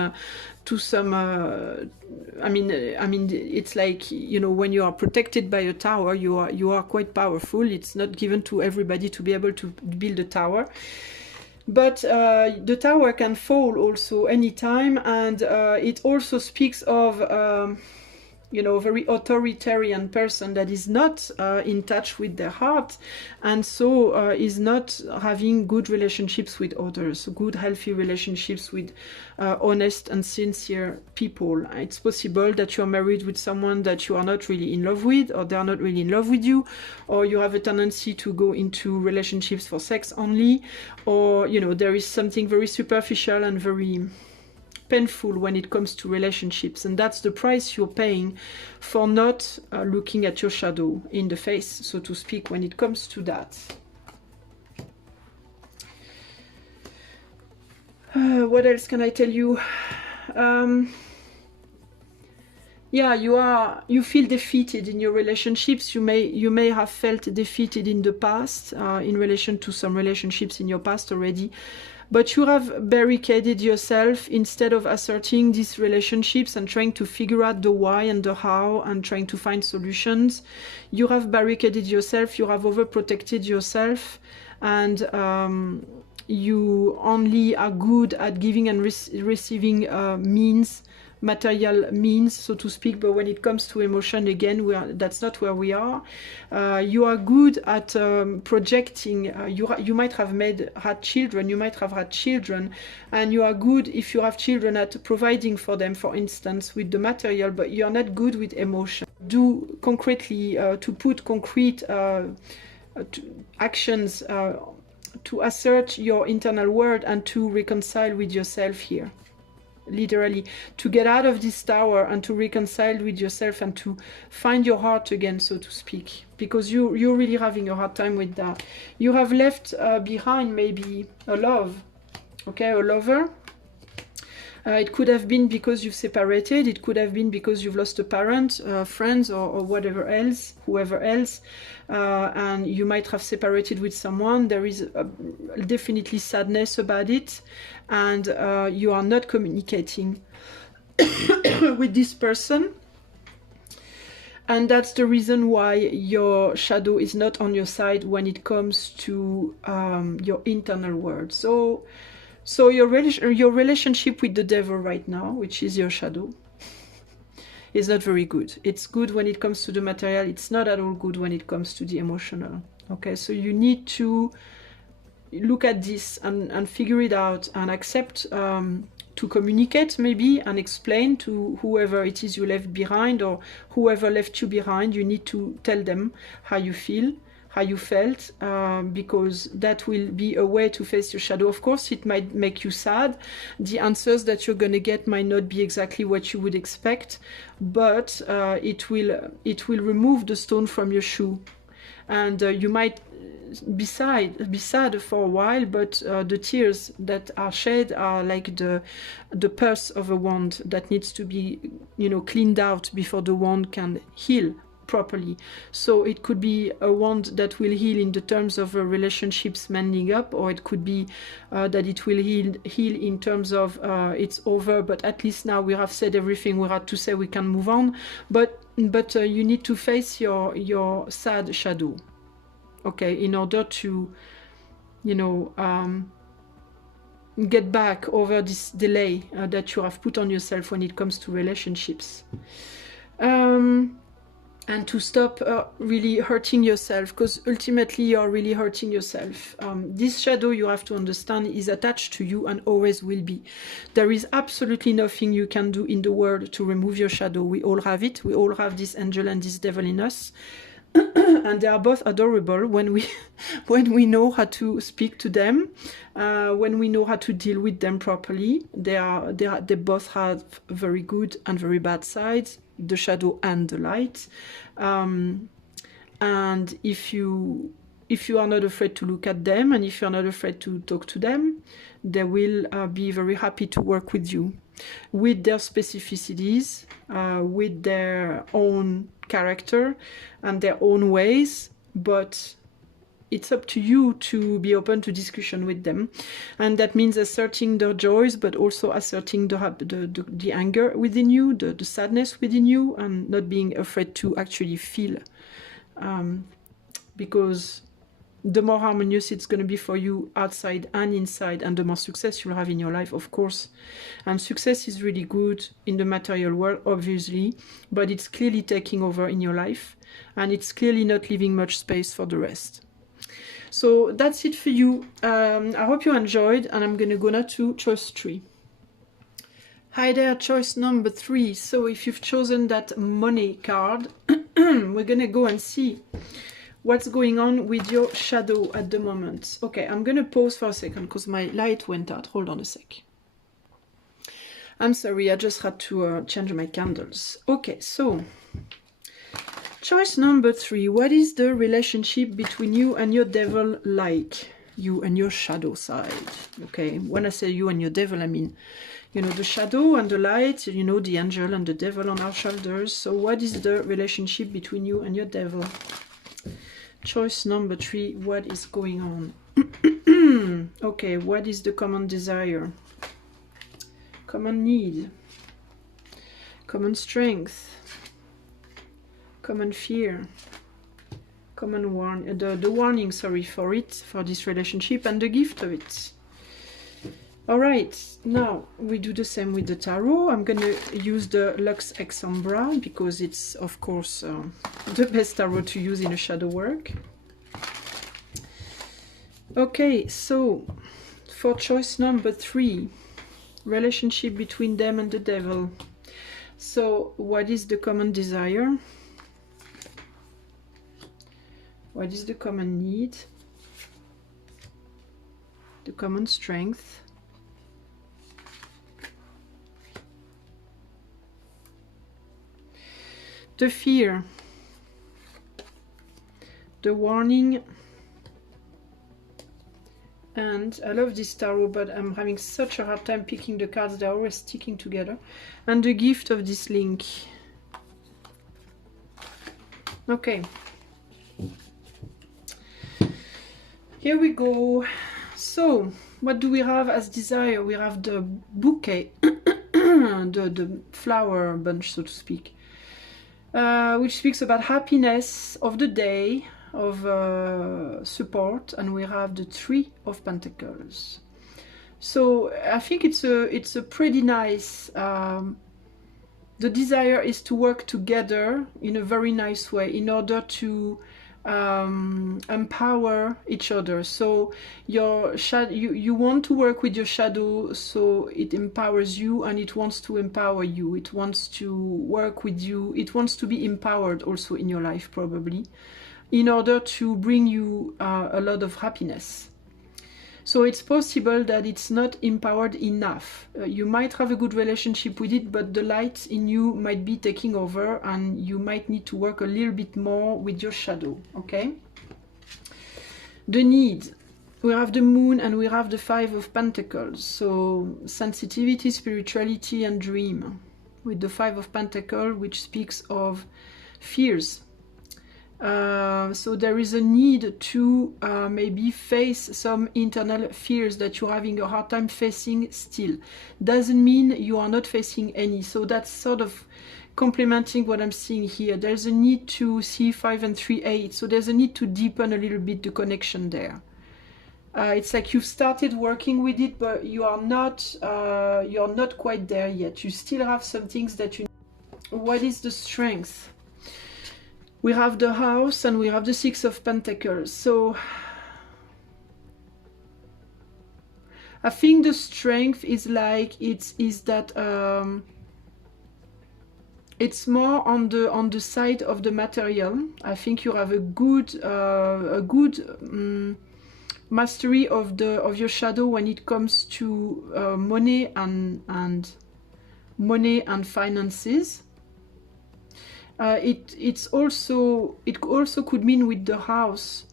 I mean it's like, you know, when you are protected by a tower, you are quite powerful. It's not given to everybody to be able to build a tower, but the tower can fall also anytime, and it also speaks of you know, very authoritarian person that is not in touch with their heart, and so is not having good relationships with others, good healthy relationships with honest and sincere people. It's possible that you're married with someone that you are not really in love with, or they're not really in love with you, or you have a tendency to go into relationships for sex only, or, you know, there is something very superficial and very painful when it comes to relationships, and that's the price you're paying for not looking at your shadow in the face, so to speak, when it comes to that. What else can I tell you? Yeah, you feel defeated in your relationships. You may have felt defeated in the past, in relation to some relationships in your past already. But you have barricaded yourself instead of asserting these relationships and trying to figure out the why and the how and trying to find solutions. You have barricaded yourself, you have overprotected yourself, and you only are good at giving and receiving means, material means, so to speak. But when it comes to emotion, again, that's not where we are. You are good at projecting. You might have had children, you might have had children, and you are good, if you have children, at providing for them, for instance, with the material, but you are not good with emotion. Do concretely, to put concrete actions to assert your internal world and to reconcile with yourself here. Literally, to get out of this tower and to reconcile with yourself and to find your heart again, so to speak, because you're really having a hard time with that. You have left behind maybe a love, okay, a lover. It could have been because you've separated, it could have been because you've lost a parent, friends, or whatever else, whoever else, and you might have separated with someone. There is definitely sadness about it, and you are not communicating with this person, and that's the reason why your shadow is not on your side when it comes to your internal world. So your relationship with the devil right now, which is your shadow, is not very good. It's good when it comes to the material. It's not at all good when it comes to the emotional. Okay, so you need to look at this and figure it out and accept to communicate maybe and explain to whoever it is you left behind or whoever left you behind. You need to tell them how you feel, how you felt, because that will be a way to face your shadow. Of course, it might make you sad. The answers that you're going to get might not be exactly what you would expect, but it will remove the stone from your shoe. And you might be sad for a while, but the tears that are shed are like the purse of a wound that needs to be, you know, cleaned out before the wound can heal properly. So it could be a wound that will heal in the terms of relationships mending up, or it could be that it will heal in terms of it's over, but at least now we have said everything we had to say, we can move on. But you need to face your sad shadow, okay, in order to, you know, get back over this delay that you have put on yourself when it comes to relationships. And to stop really hurting yourself, because ultimately you are really hurting yourself. This shadow, you have to understand, is attached to you and always will be. There is absolutely nothing you can do in the world to remove your shadow. We all have it. We all have this angel and this devil in us. And they are both adorable when we know how to speak to them, when we know how to deal with them properly. They both have very good and very bad sides, the shadow and the light. And if you are not afraid to look at them, and if you are not afraid to talk to them, they will be very happy to work with you, with their specificities, with their own character and their own ways. But it's up to you to be open to discussion with them, and that means asserting their joys, but also asserting the anger within you, the sadness within you, and not being afraid to actually feel, because the more harmonious it's going to be for you outside and inside, and the more success you'll have in your life, of course. And success is really good in the material world, obviously, but it's clearly taking over in your life, and it's clearly not leaving much space for the rest. So that's it for you. I hope you enjoyed, and I'm going to go now to choice 3. Hi there, choice number 3. So if you've chosen that money card, we're going to go and see what's going on with your shadow at the moment. Okay, I'm going to pause for a second because my light went out. Hold on a sec. I'm sorry, I just had to change my candles. Okay, so choice number 3. What is the relationship between you and your devil like? You and your shadow side. Okay, when I say you and your devil, I mean, you know, the shadow and the light, you know, the angel and the devil on our shoulders. So what is the relationship between you and your devil? Choice number 3, what is going on? Okay, what is the common desire? Common need? Common strength? Common fear? Common warning, the warning, sorry, for this relationship, and the gift of it. Alright, now we do the same with the tarot. I'm going to use the Lux Ex Umbra because it's, of course, the best tarot to use in a shadow work. Okay, so for choice number 3, relationship between them and the devil. So what is the common desire? What is the common need? The common strength? The fear, the warning, and I love this tarot, but I'm having such a hard time picking the cards. They're always sticking together. And the gift of this link. Okay. Here we go. So, what do we have as desire? We have the bouquet, the flower bunch, so to speak. Which speaks about happiness of the day, of support, and we have the 3 of Pentacles. So I think it's a pretty nice. The desire is to work together in a very nice way in order to empower each other. So your shadow, you want to work with your shadow so it empowers you, and it wants to empower you, it wants to work with you, it wants to be empowered also in your life, probably. in order to bring you a lot of happiness. So it's possible that it's not empowered enough. You might have a good relationship with it, but the light in you might be taking over, and you might need to work a little bit more with your shadow, okay? The need. We have the moon and we have the 5 of Pentacles. So sensitivity, spirituality and dream. With the 5 of Pentacles, which speaks of fears. So there is a need to maybe face some internal fears that you're having a hard time facing still. Doesn't mean you are not facing any. So that's sort of complementing what I'm seeing here. There's a need to see 5 and 3, 8. So there's a need to deepen a little bit the connection there. It's like you've started working with it, but you're not quite there yet. You still have some things that you need. What is the strength? We have the house and we have the 6 of Pentacles. So I think the strength is like it's more on the side of the material. I think you have a good mastery of your shadow when it comes to money and finances. It also could mean with the house,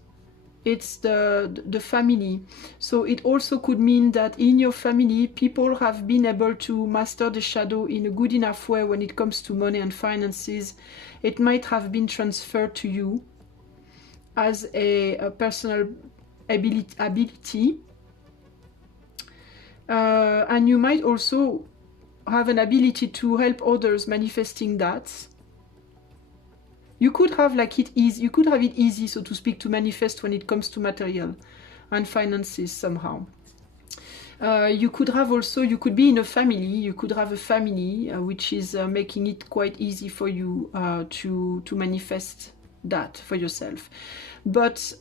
it's the family. So it also could mean that in your family people have been able to master the shadow in a good enough way when it comes to money and finances. It might have been transferred to you as a personal ability. And you might also have an ability to help others manifesting that. You could have like it easy, you could have it easy, so to speak, to manifest when it comes to material and finances somehow. You could have also, you could be in a family, you could have a family which is making it quite easy for you to manifest that for yourself. But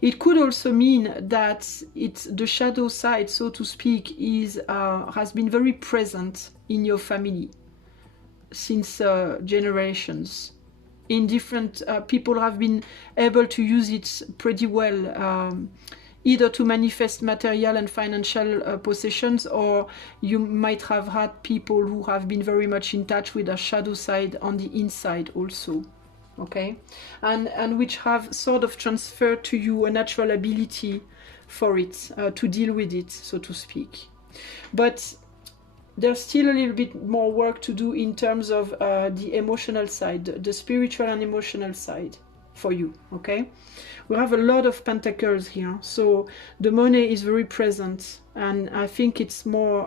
it could also mean that it's the shadow side, so to speak, is has been very present in your family since generations. In different people have been able to use it pretty well, either to manifest material and financial possessions, or you might have had people who have been very much in touch with a shadow side on the inside also, okay, and which have sort of transferred to you a natural ability for it, to deal with it, so to speak. But there's still a little bit more work to do in terms of the emotional side, the spiritual and emotional side for you, okay? We have a lot of pentacles here, so the money is very present, and I think it's more,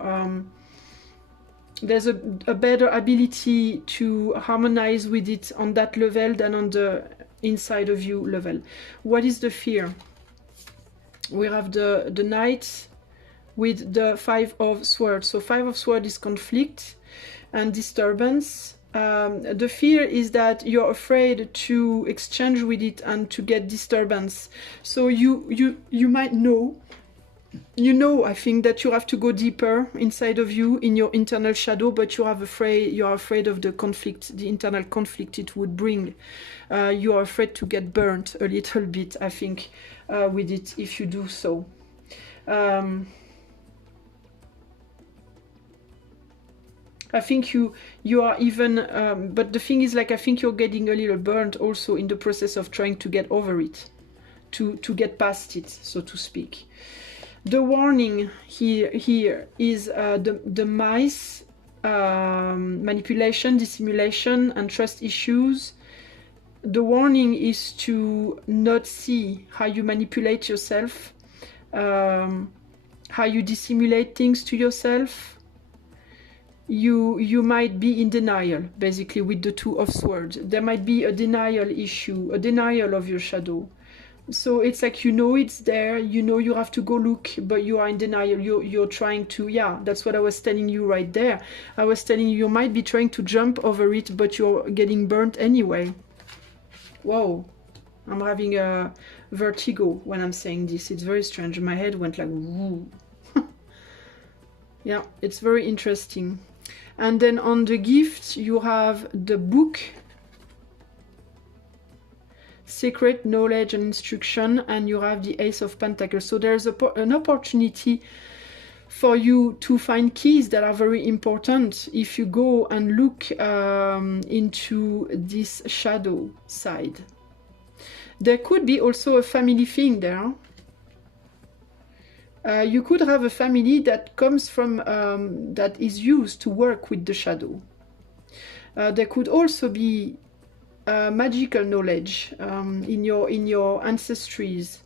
there's a better ability to harmonize with it on that level than on the inside of you level. What is the fear? We have the Knight with the 5 of Swords. So 5 of Swords is conflict and disturbance. The fear is that you're afraid to exchange with it and to get disturbance. So you might know, I think that you have to go deeper inside of you in your internal shadow, but you are afraid of the conflict, the internal conflict it would bring. You are afraid to get burnt a little bit, I think, with it if you do so. I think you are even, but the thing is, like, I think you're getting a little burnt also in the process of trying to get over it, to get past it, so to speak. The warning here is the mice, manipulation, dissimulation, and trust issues. The warning is to not see how you manipulate yourself, how you dissimulate things to yourself. You might be in denial, basically, with the 2 of Swords. There might be a denial issue, a denial of your shadow. So it's like, it's there, you have to go look, but you are in denial. You're trying to, yeah, that's what I was telling you right there. I was telling you might be trying to jump over it, but you're getting burnt anyway. Whoa, I'm having a vertigo when I'm saying this. It's very strange. My head went like, woo. Yeah, it's very interesting. And then on the gift, you have the book. secret, knowledge and instruction, and you have the Ace of Pentacles. So there's an opportunity for you to find keys that are very important if you go and look into this shadow side. There could be also a family thing there. You could have a family that comes from, that is used to work with the shadow. There could also be magical knowledge in your ancestries.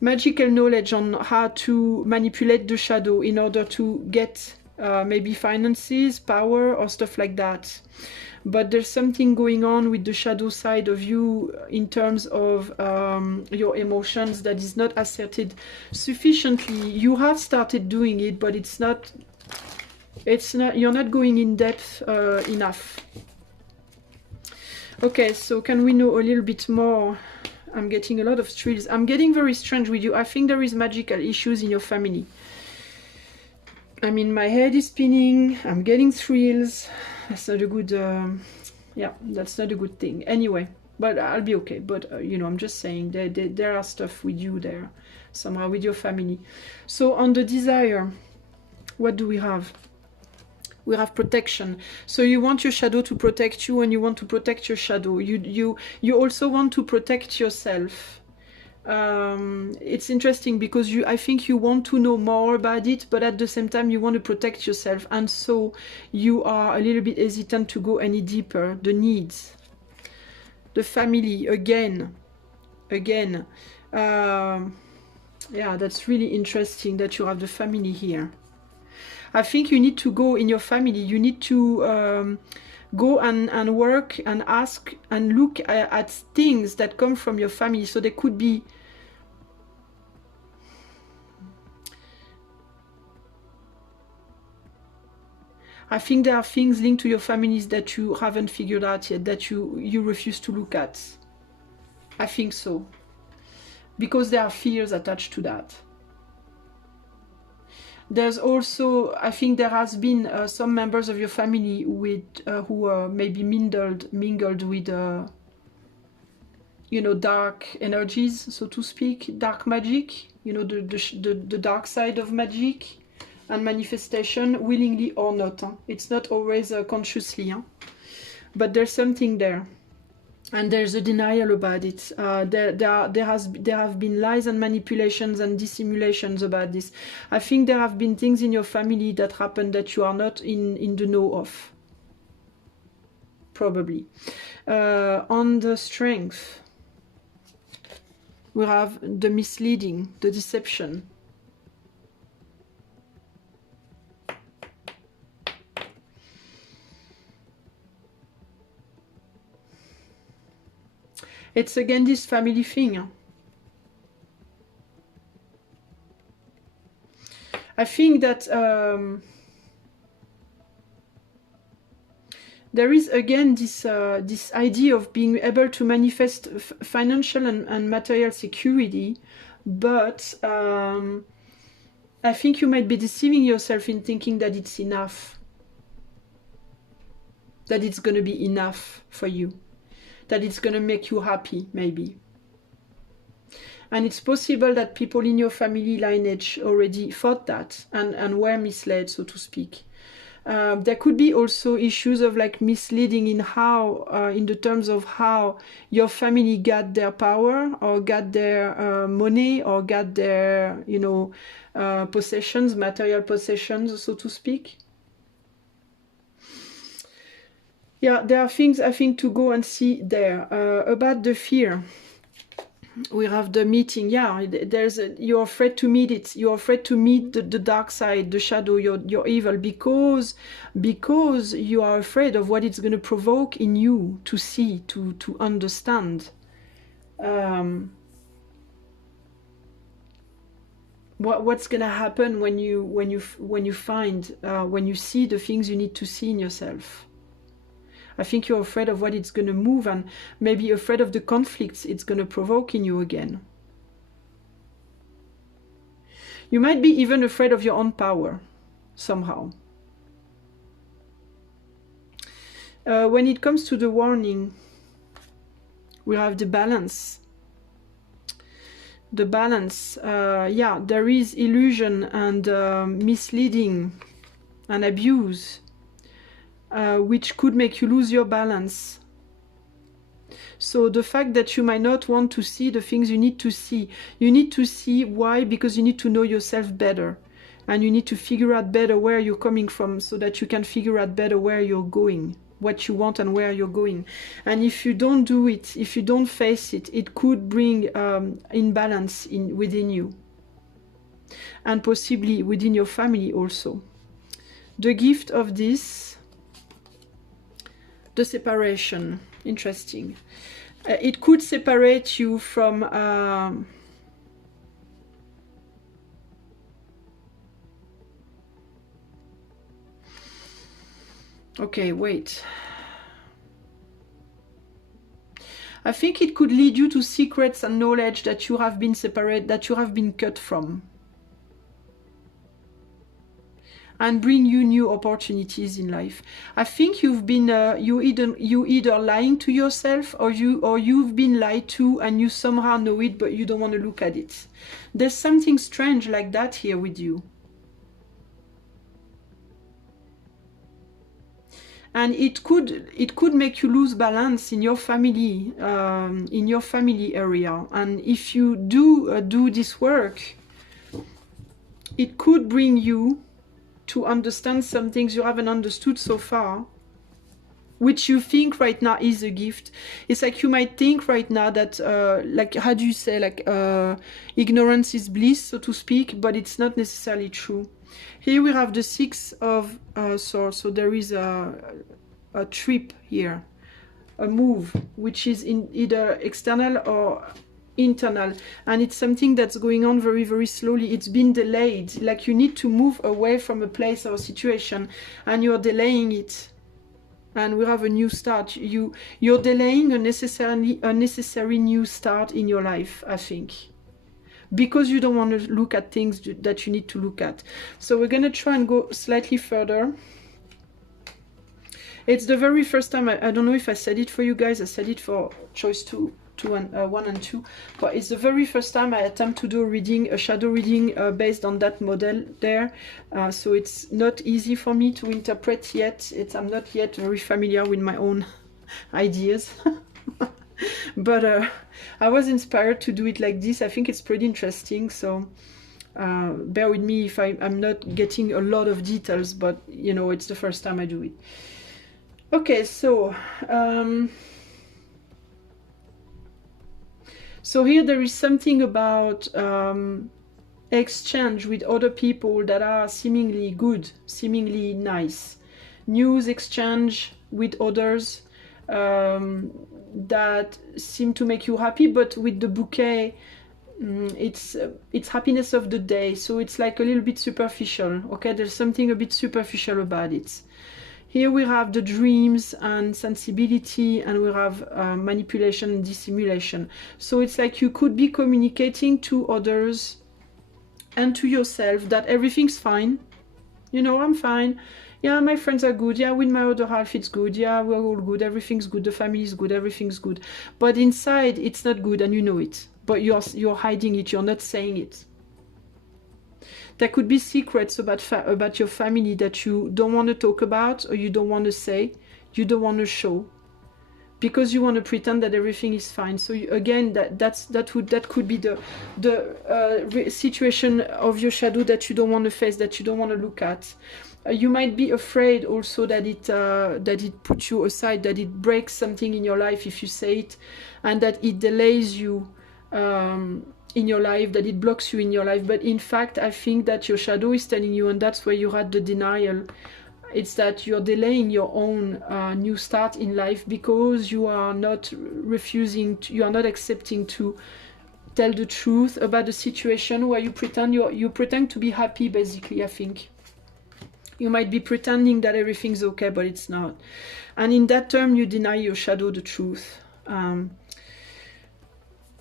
Magical knowledge on how to manipulate the shadow in order to get maybe finances, power, or stuff like that. But there's something going on with the shadow side of you in terms of your emotions that is not asserted sufficiently. You have started doing it, but it's not, you're not going in depth enough. Okay, so can we know a little bit more? I'm getting a lot of thrills. I'm getting very strange with you. I think there is magical issues in your family. I mean, my head is spinning. I'm getting thrills. That's not a good, yeah, that's not a good thing. Anyway, but I'll be okay. But, you know, I'm just saying there are stuff with you there, somehow with your family. So on the desire, what do we have? We have protection. So you want your shadow to protect you, and you want to protect your shadow. You also want to protect yourself. It's interesting because I think you want to know more about it, but at the same time you want to protect yourself, and so you are a little bit hesitant to go any deeper. The needs, the family, again. Yeah, that's really interesting that you have the family here. I think you need to go in your family. You need to go and work and ask and look at things that come from your family. So there could be, I think there are things linked to your families that you haven't figured out yet, that you refuse to look at. I think so. Because there are fears attached to that. There's also, I think there has been some members of your family with who maybe mingled with, you know, dark energies, so to speak, dark magic, you know, the dark side of magic and manifestation, willingly or not. Huh? It's not always consciously, huh? But there's something there. And there's a denial about it. There have been lies and manipulations and dissimulations about this. I think there have been things in your family that happened that you are not in the know of. Probably. On the strength, we have the misleading, the deception. It's again this family thing. I think that there is again this this idea of being able to manifest financial and material security, but I think you might be deceiving yourself in thinking that it's enough, that it's going to be enough for you, that it's going to make you happy, maybe. And it's possible that people in your family lineage already thought that and were misled, so to speak. There could be also issues of like misleading in how, in the terms of how your family got their power or got their money or got their, you know, possessions, material possessions, so to speak. Yeah, there are things I think to go and see there. About the fear, we have the meeting. Yeah, you're afraid to meet it. You're afraid to meet the dark side, the shadow, your evil, because you are afraid of what it's going to provoke in you to see, to understand. What's going to happen when you see the things you need to see in yourself. I think you're afraid of what it's going to move, and maybe afraid of the conflicts it's going to provoke in you again. You might be even afraid of your own power, somehow. When it comes to the warning, We have the balance. The balance, yeah, there is illusion and misleading and abuse, which could make you lose your balance. So the fact that you might not want to see the things you need to see. You need to see why? Because you need to know yourself better. And you need to figure out better where you're coming from so that you can figure out better where you're going, what you want and where you're going. And if you don't do it, if you don't face it, it could bring imbalance within you. And possibly within your family also. The gift of this, the separation. Interesting. It could separate you from okay, wait. I think it could lead you to secrets and knowledge that you have been separated, that you have been cut from. And bring you new opportunities in life. I think you've been you either lying to yourself or you've been lied to and you somehow know it but you don't want to look at it. There's something strange like that here with you. And it could make you lose balance in your family area. And if you do this work, it could bring you to understand some things you haven't understood so far, which you think right now is a gift. It's like you might think right now that, like, how do you say, like, ignorance is bliss, so to speak, but it's not necessarily true. Here we have the Six of Swords, so there is a trip here, a move, which is either external or internal, and it's something that's going on very, very slowly. It's been delayed, like you need to move away from a place or a situation and you're delaying it. And we have a new start. You're delaying a necessary new start in your life, I think, because you don't want to look at things that you need to look at. So we're going to try and go slightly further. It's the very first time, I don't know if I said it for you guys, I said it for choice 1 and 2, but it's the very first time I attempt to do a shadow reading based on that model there. So it's not easy for me to interpret yet. I'm not yet very familiar with my own ideas. But I was inspired to do it like this. I think it's pretty interesting, so bear with me if I'm not getting a lot of details, but you know, it's the first time I do it. Okay, so so here there is something about exchange with other people that are seemingly good, seemingly nice. News exchange with others that seem to make you happy, but with the bouquet, it's happiness of the day. So it's like a little bit superficial. Okay, there's something a bit superficial about it. Here we have the dreams and sensibility, and we have manipulation and dissimulation. So it's like you could be communicating to others and to yourself that everything's fine. You know, I'm fine. Yeah, my friends are good. Yeah, with my other half it's good. Yeah, we're all good. Everything's good. The family is good. Everything's good. But inside it's not good, and you know it. But you're hiding it. You're not saying it. There could be secrets about your family that you don't want to talk about, or you don't want to say, you don't want to show, because you want to pretend that everything is fine. So again, that could be the situation of your shadow that you don't want to face, that you don't want to look at. You might be afraid also that it puts you aside, that it breaks something in your life if you say it, and that it delays you in your life, that it blocks you in your life. But in fact, I think that your shadow is telling you, and that's where you're at the denial, it's that you're delaying your own new start in life because you are not you are not accepting to tell the truth about the situation where you pretend to be happy, basically. I think you might be pretending that everything's okay, but it's not. And in that term, you deny your shadow the truth.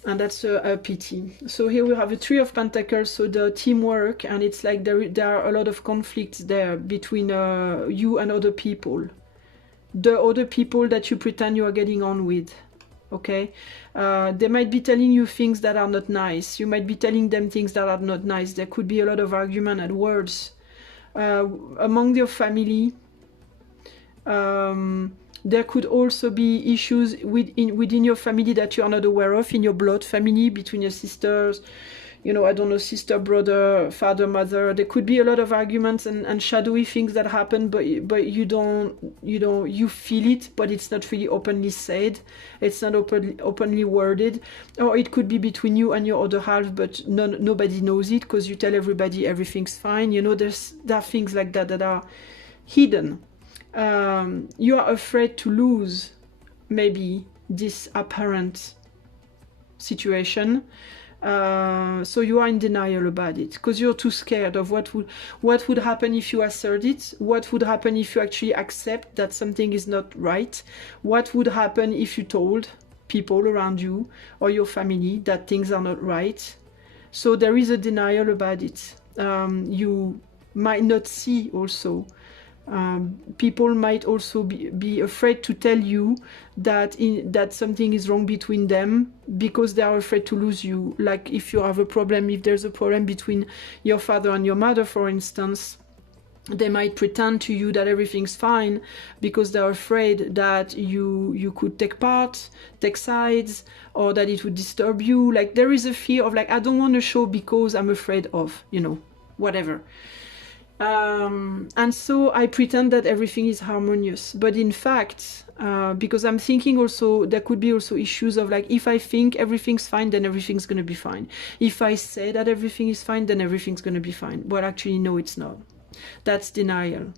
And that's a pity. So here we have a Three of Pentacles, so the teamwork, and it's like there are a lot of conflicts there between you and other people. The other people that you pretend you are getting on with. okay? They might be telling you things that are not nice. You might be telling them things that are not nice. There could be a lot of argument and words among your family. There could also be issues within your family that you are not aware of, in your blood family, between your sisters, you know, I don't know, sister, brother, father, mother. There could be a lot of arguments and shadowy things that happen, but you feel it, but it's not really openly said. It's not openly worded. Or it could be between you and your other half, but nobody knows it because you tell everybody everything's fine. You know, there are things like that that are hidden. You are afraid to lose maybe this apparent situation. So you are in denial about it because you're too scared of what would happen if you assert it, what would happen if you actually accept that something is not right, what would happen if you told people around you or your family that things are not right. So there is a denial about it. You might not see also. People might also be afraid to tell you that something is wrong between them because they are afraid to lose you. Like if you have a problem, if there's a problem between your father and your mother, for instance, they might pretend to you that everything's fine because they're afraid that you could take sides, or that it would disturb you. Like there is a fear of like, I don't want to show because I'm afraid of, you know, whatever. And so I pretend that everything is harmonious, but in fact, because I'm thinking also, there could be also issues of like, if I think everything's fine, then everything's going to be fine. If I say that everything is fine, then everything's going to be fine. But actually, no, it's not. That's denial.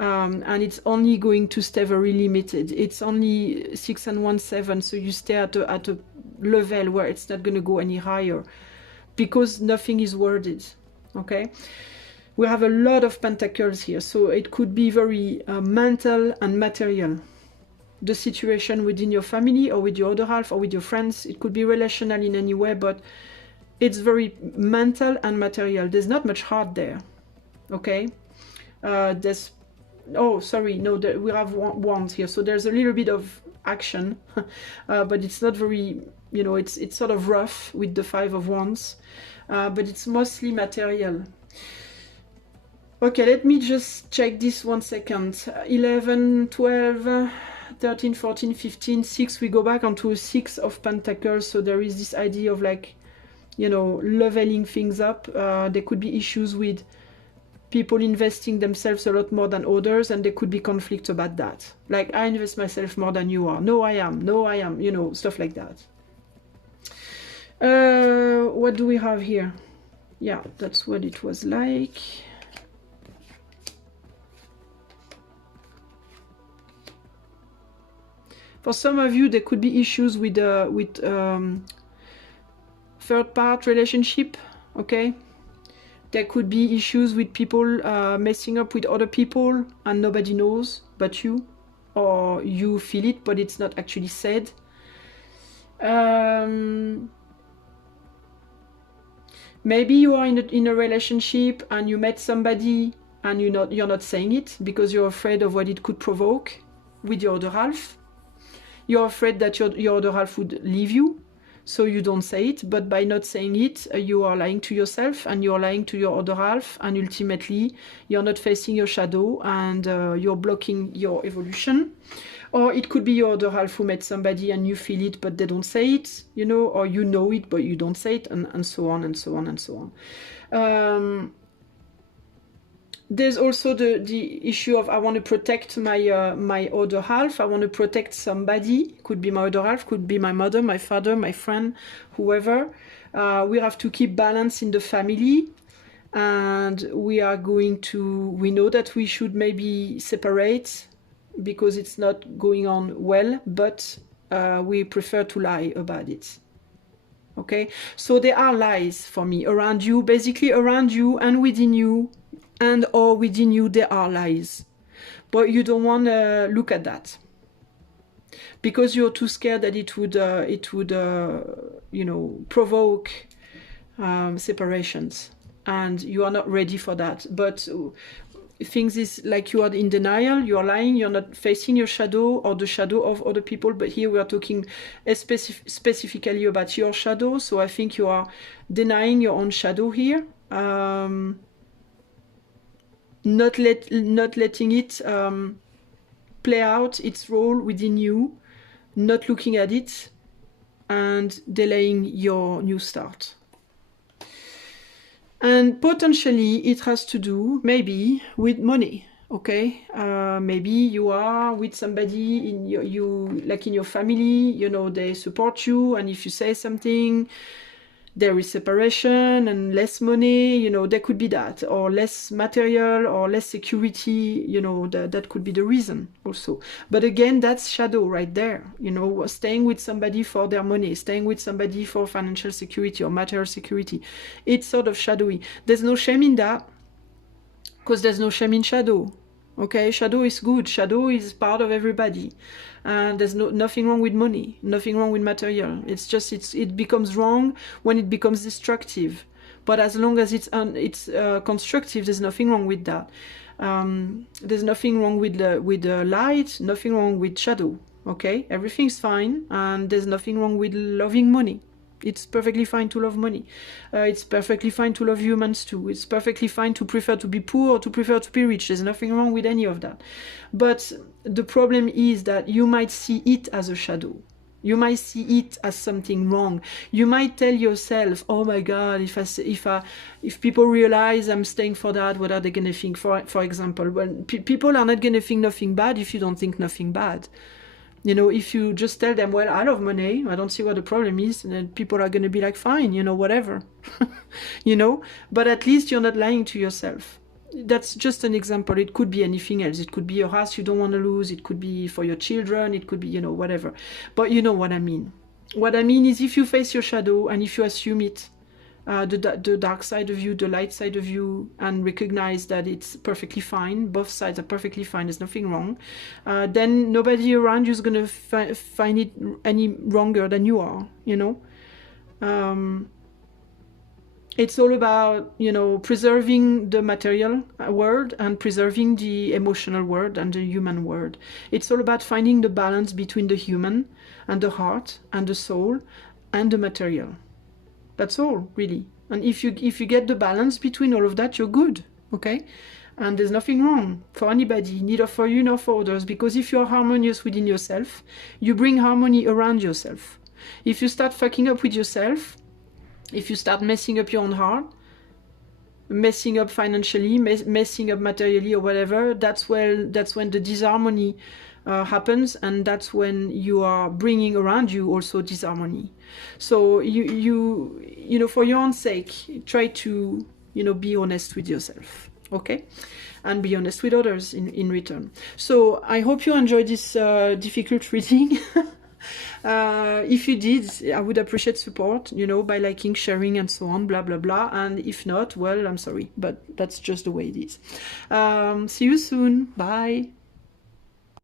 And it's only going to stay very limited. It's only 6 and 1, 7, so you stay at a level where it's not going to go any higher because nothing is worded, okay? We have a lot of pentacles here, so it could be very mental and material. The situation within your family or with your other half or with your friends, it could be relational in any way, but it's very mental and material. There's not much heart there, okay? There's, oh, sorry, no, we have wands here, so there's a little bit of action, but it's not very, you know, it's sort of rough with the 5 of Wands, but it's mostly material. Okay, let me just check this 1 second. 11, 12, 13, 14, 15, 6. We go back onto a 6 of Pentacles. So there is this idea of like, you know, leveling things up. There could be issues with people investing themselves a lot more than others, and there could be conflict about that. Like, I invest myself more than you are. No, I am. No, I am. You know, stuff like that. What do we have here? Yeah, that's what it was like. For some of you, there could be issues with third-part relationship, okay? There could be issues with people messing up with other people and nobody knows but you, or you feel it but it's not actually said. Maybe you are in a relationship and you met somebody and you're not saying it because you're afraid of what it could provoke with your other half. You're afraid that your other half would leave you, so you don't say it. But by not saying it, you are lying to yourself and you're lying to your other half, and ultimately you're not facing your shadow and you're blocking your evolution. Or it could be your other half who met somebody and you feel it but they don't say it, you know, or you know it but you don't say it, and so on and so on and so on. There's also the issue of I want to protect my my other half. I want to protect somebody. Could be my other half, could be my mother, my father, my friend, whoever. We have to keep balance in the family, and we know that we should maybe separate because it's not going on well, but we prefer to lie about it. Okay, so there are lies for me around you, basically around you and within you. And or within you there are lies, but you don't want to look at that because you're too scared that it would you know, provoke separations, and you are not ready for that. But things is like you are in denial, you are lying, you're not facing your shadow or the shadow of other people. But here we are talking specifically about your shadow. So I think you are denying your own shadow here. Not letting it play out its role within you, not looking at it, and delaying your new start. And potentially it has to do maybe with money. Okay, maybe you are with somebody in you like in your family, you know, they support you, and if you say something, there is separation and less money, you know, there could be that, or less material or less security, you know, that could be the reason also. But again, that's shadow right there, you know, staying with somebody for their money, staying with somebody for financial security or material security. It's sort of shadowy. There's no shame in that, because there's no shame in shadow. Okay, shadow is good. Shadow is part of everybody. And there's nothing wrong with money, nothing wrong with material. It's just it becomes wrong when it becomes destructive. But as long as it's constructive, there's nothing wrong with that. There's nothing wrong with the light, nothing wrong with shadow. Okay, everything's fine, and there's nothing wrong with loving money. It's perfectly fine to love money. It's perfectly fine to love humans too. It's perfectly fine to prefer to be poor or to prefer to be rich. There's nothing wrong with any of that. But the problem is that you might see it as a shadow. You might see it as something wrong. You might tell yourself, "Oh my God, if people realize I'm staying for that, what are they going to think?" For example, well, people are not going to think nothing bad if you don't think nothing bad. You know, if you just tell them, well, I love money, I don't see what the problem is, and then people are going to be like, fine, you know, whatever. You know, but at least you're not lying to yourself. That's just an example. It could be anything else. It could be a house you don't want to lose. It could be for your children. It could be, you know, whatever. But you know what I mean. What I mean is, if you face your shadow and if you assume it, the dark side of you, the light side of you, and recognize that it's perfectly fine, both sides are perfectly fine, there's nothing wrong, then nobody around you is going to find it any wronger than you are, you know. It's all about, you know, preserving the material world and preserving the emotional world and the human world. It's all about finding the balance between the human and the heart and the soul and the material. That's all, really. And if you get the balance between all of that, you're good, okay? And there's nothing wrong for anybody, neither for you nor for others, because if you're harmonious within yourself, you bring harmony around yourself. If you start fucking up with yourself, if you start messing up your own heart, messing up financially, messing up materially or whatever, that's when the disharmony happens, and that's when you are bringing around you also disharmony. So you know, for your own sake, try to, you know, be honest with yourself, okay, and be honest with others in return. So I hope you enjoyed this difficult reading. If you did, I would appreciate support, you know, by liking, sharing, and so on, blah blah blah. And if not, well, I'm sorry, but that's just the way it is. See you soon. Bye.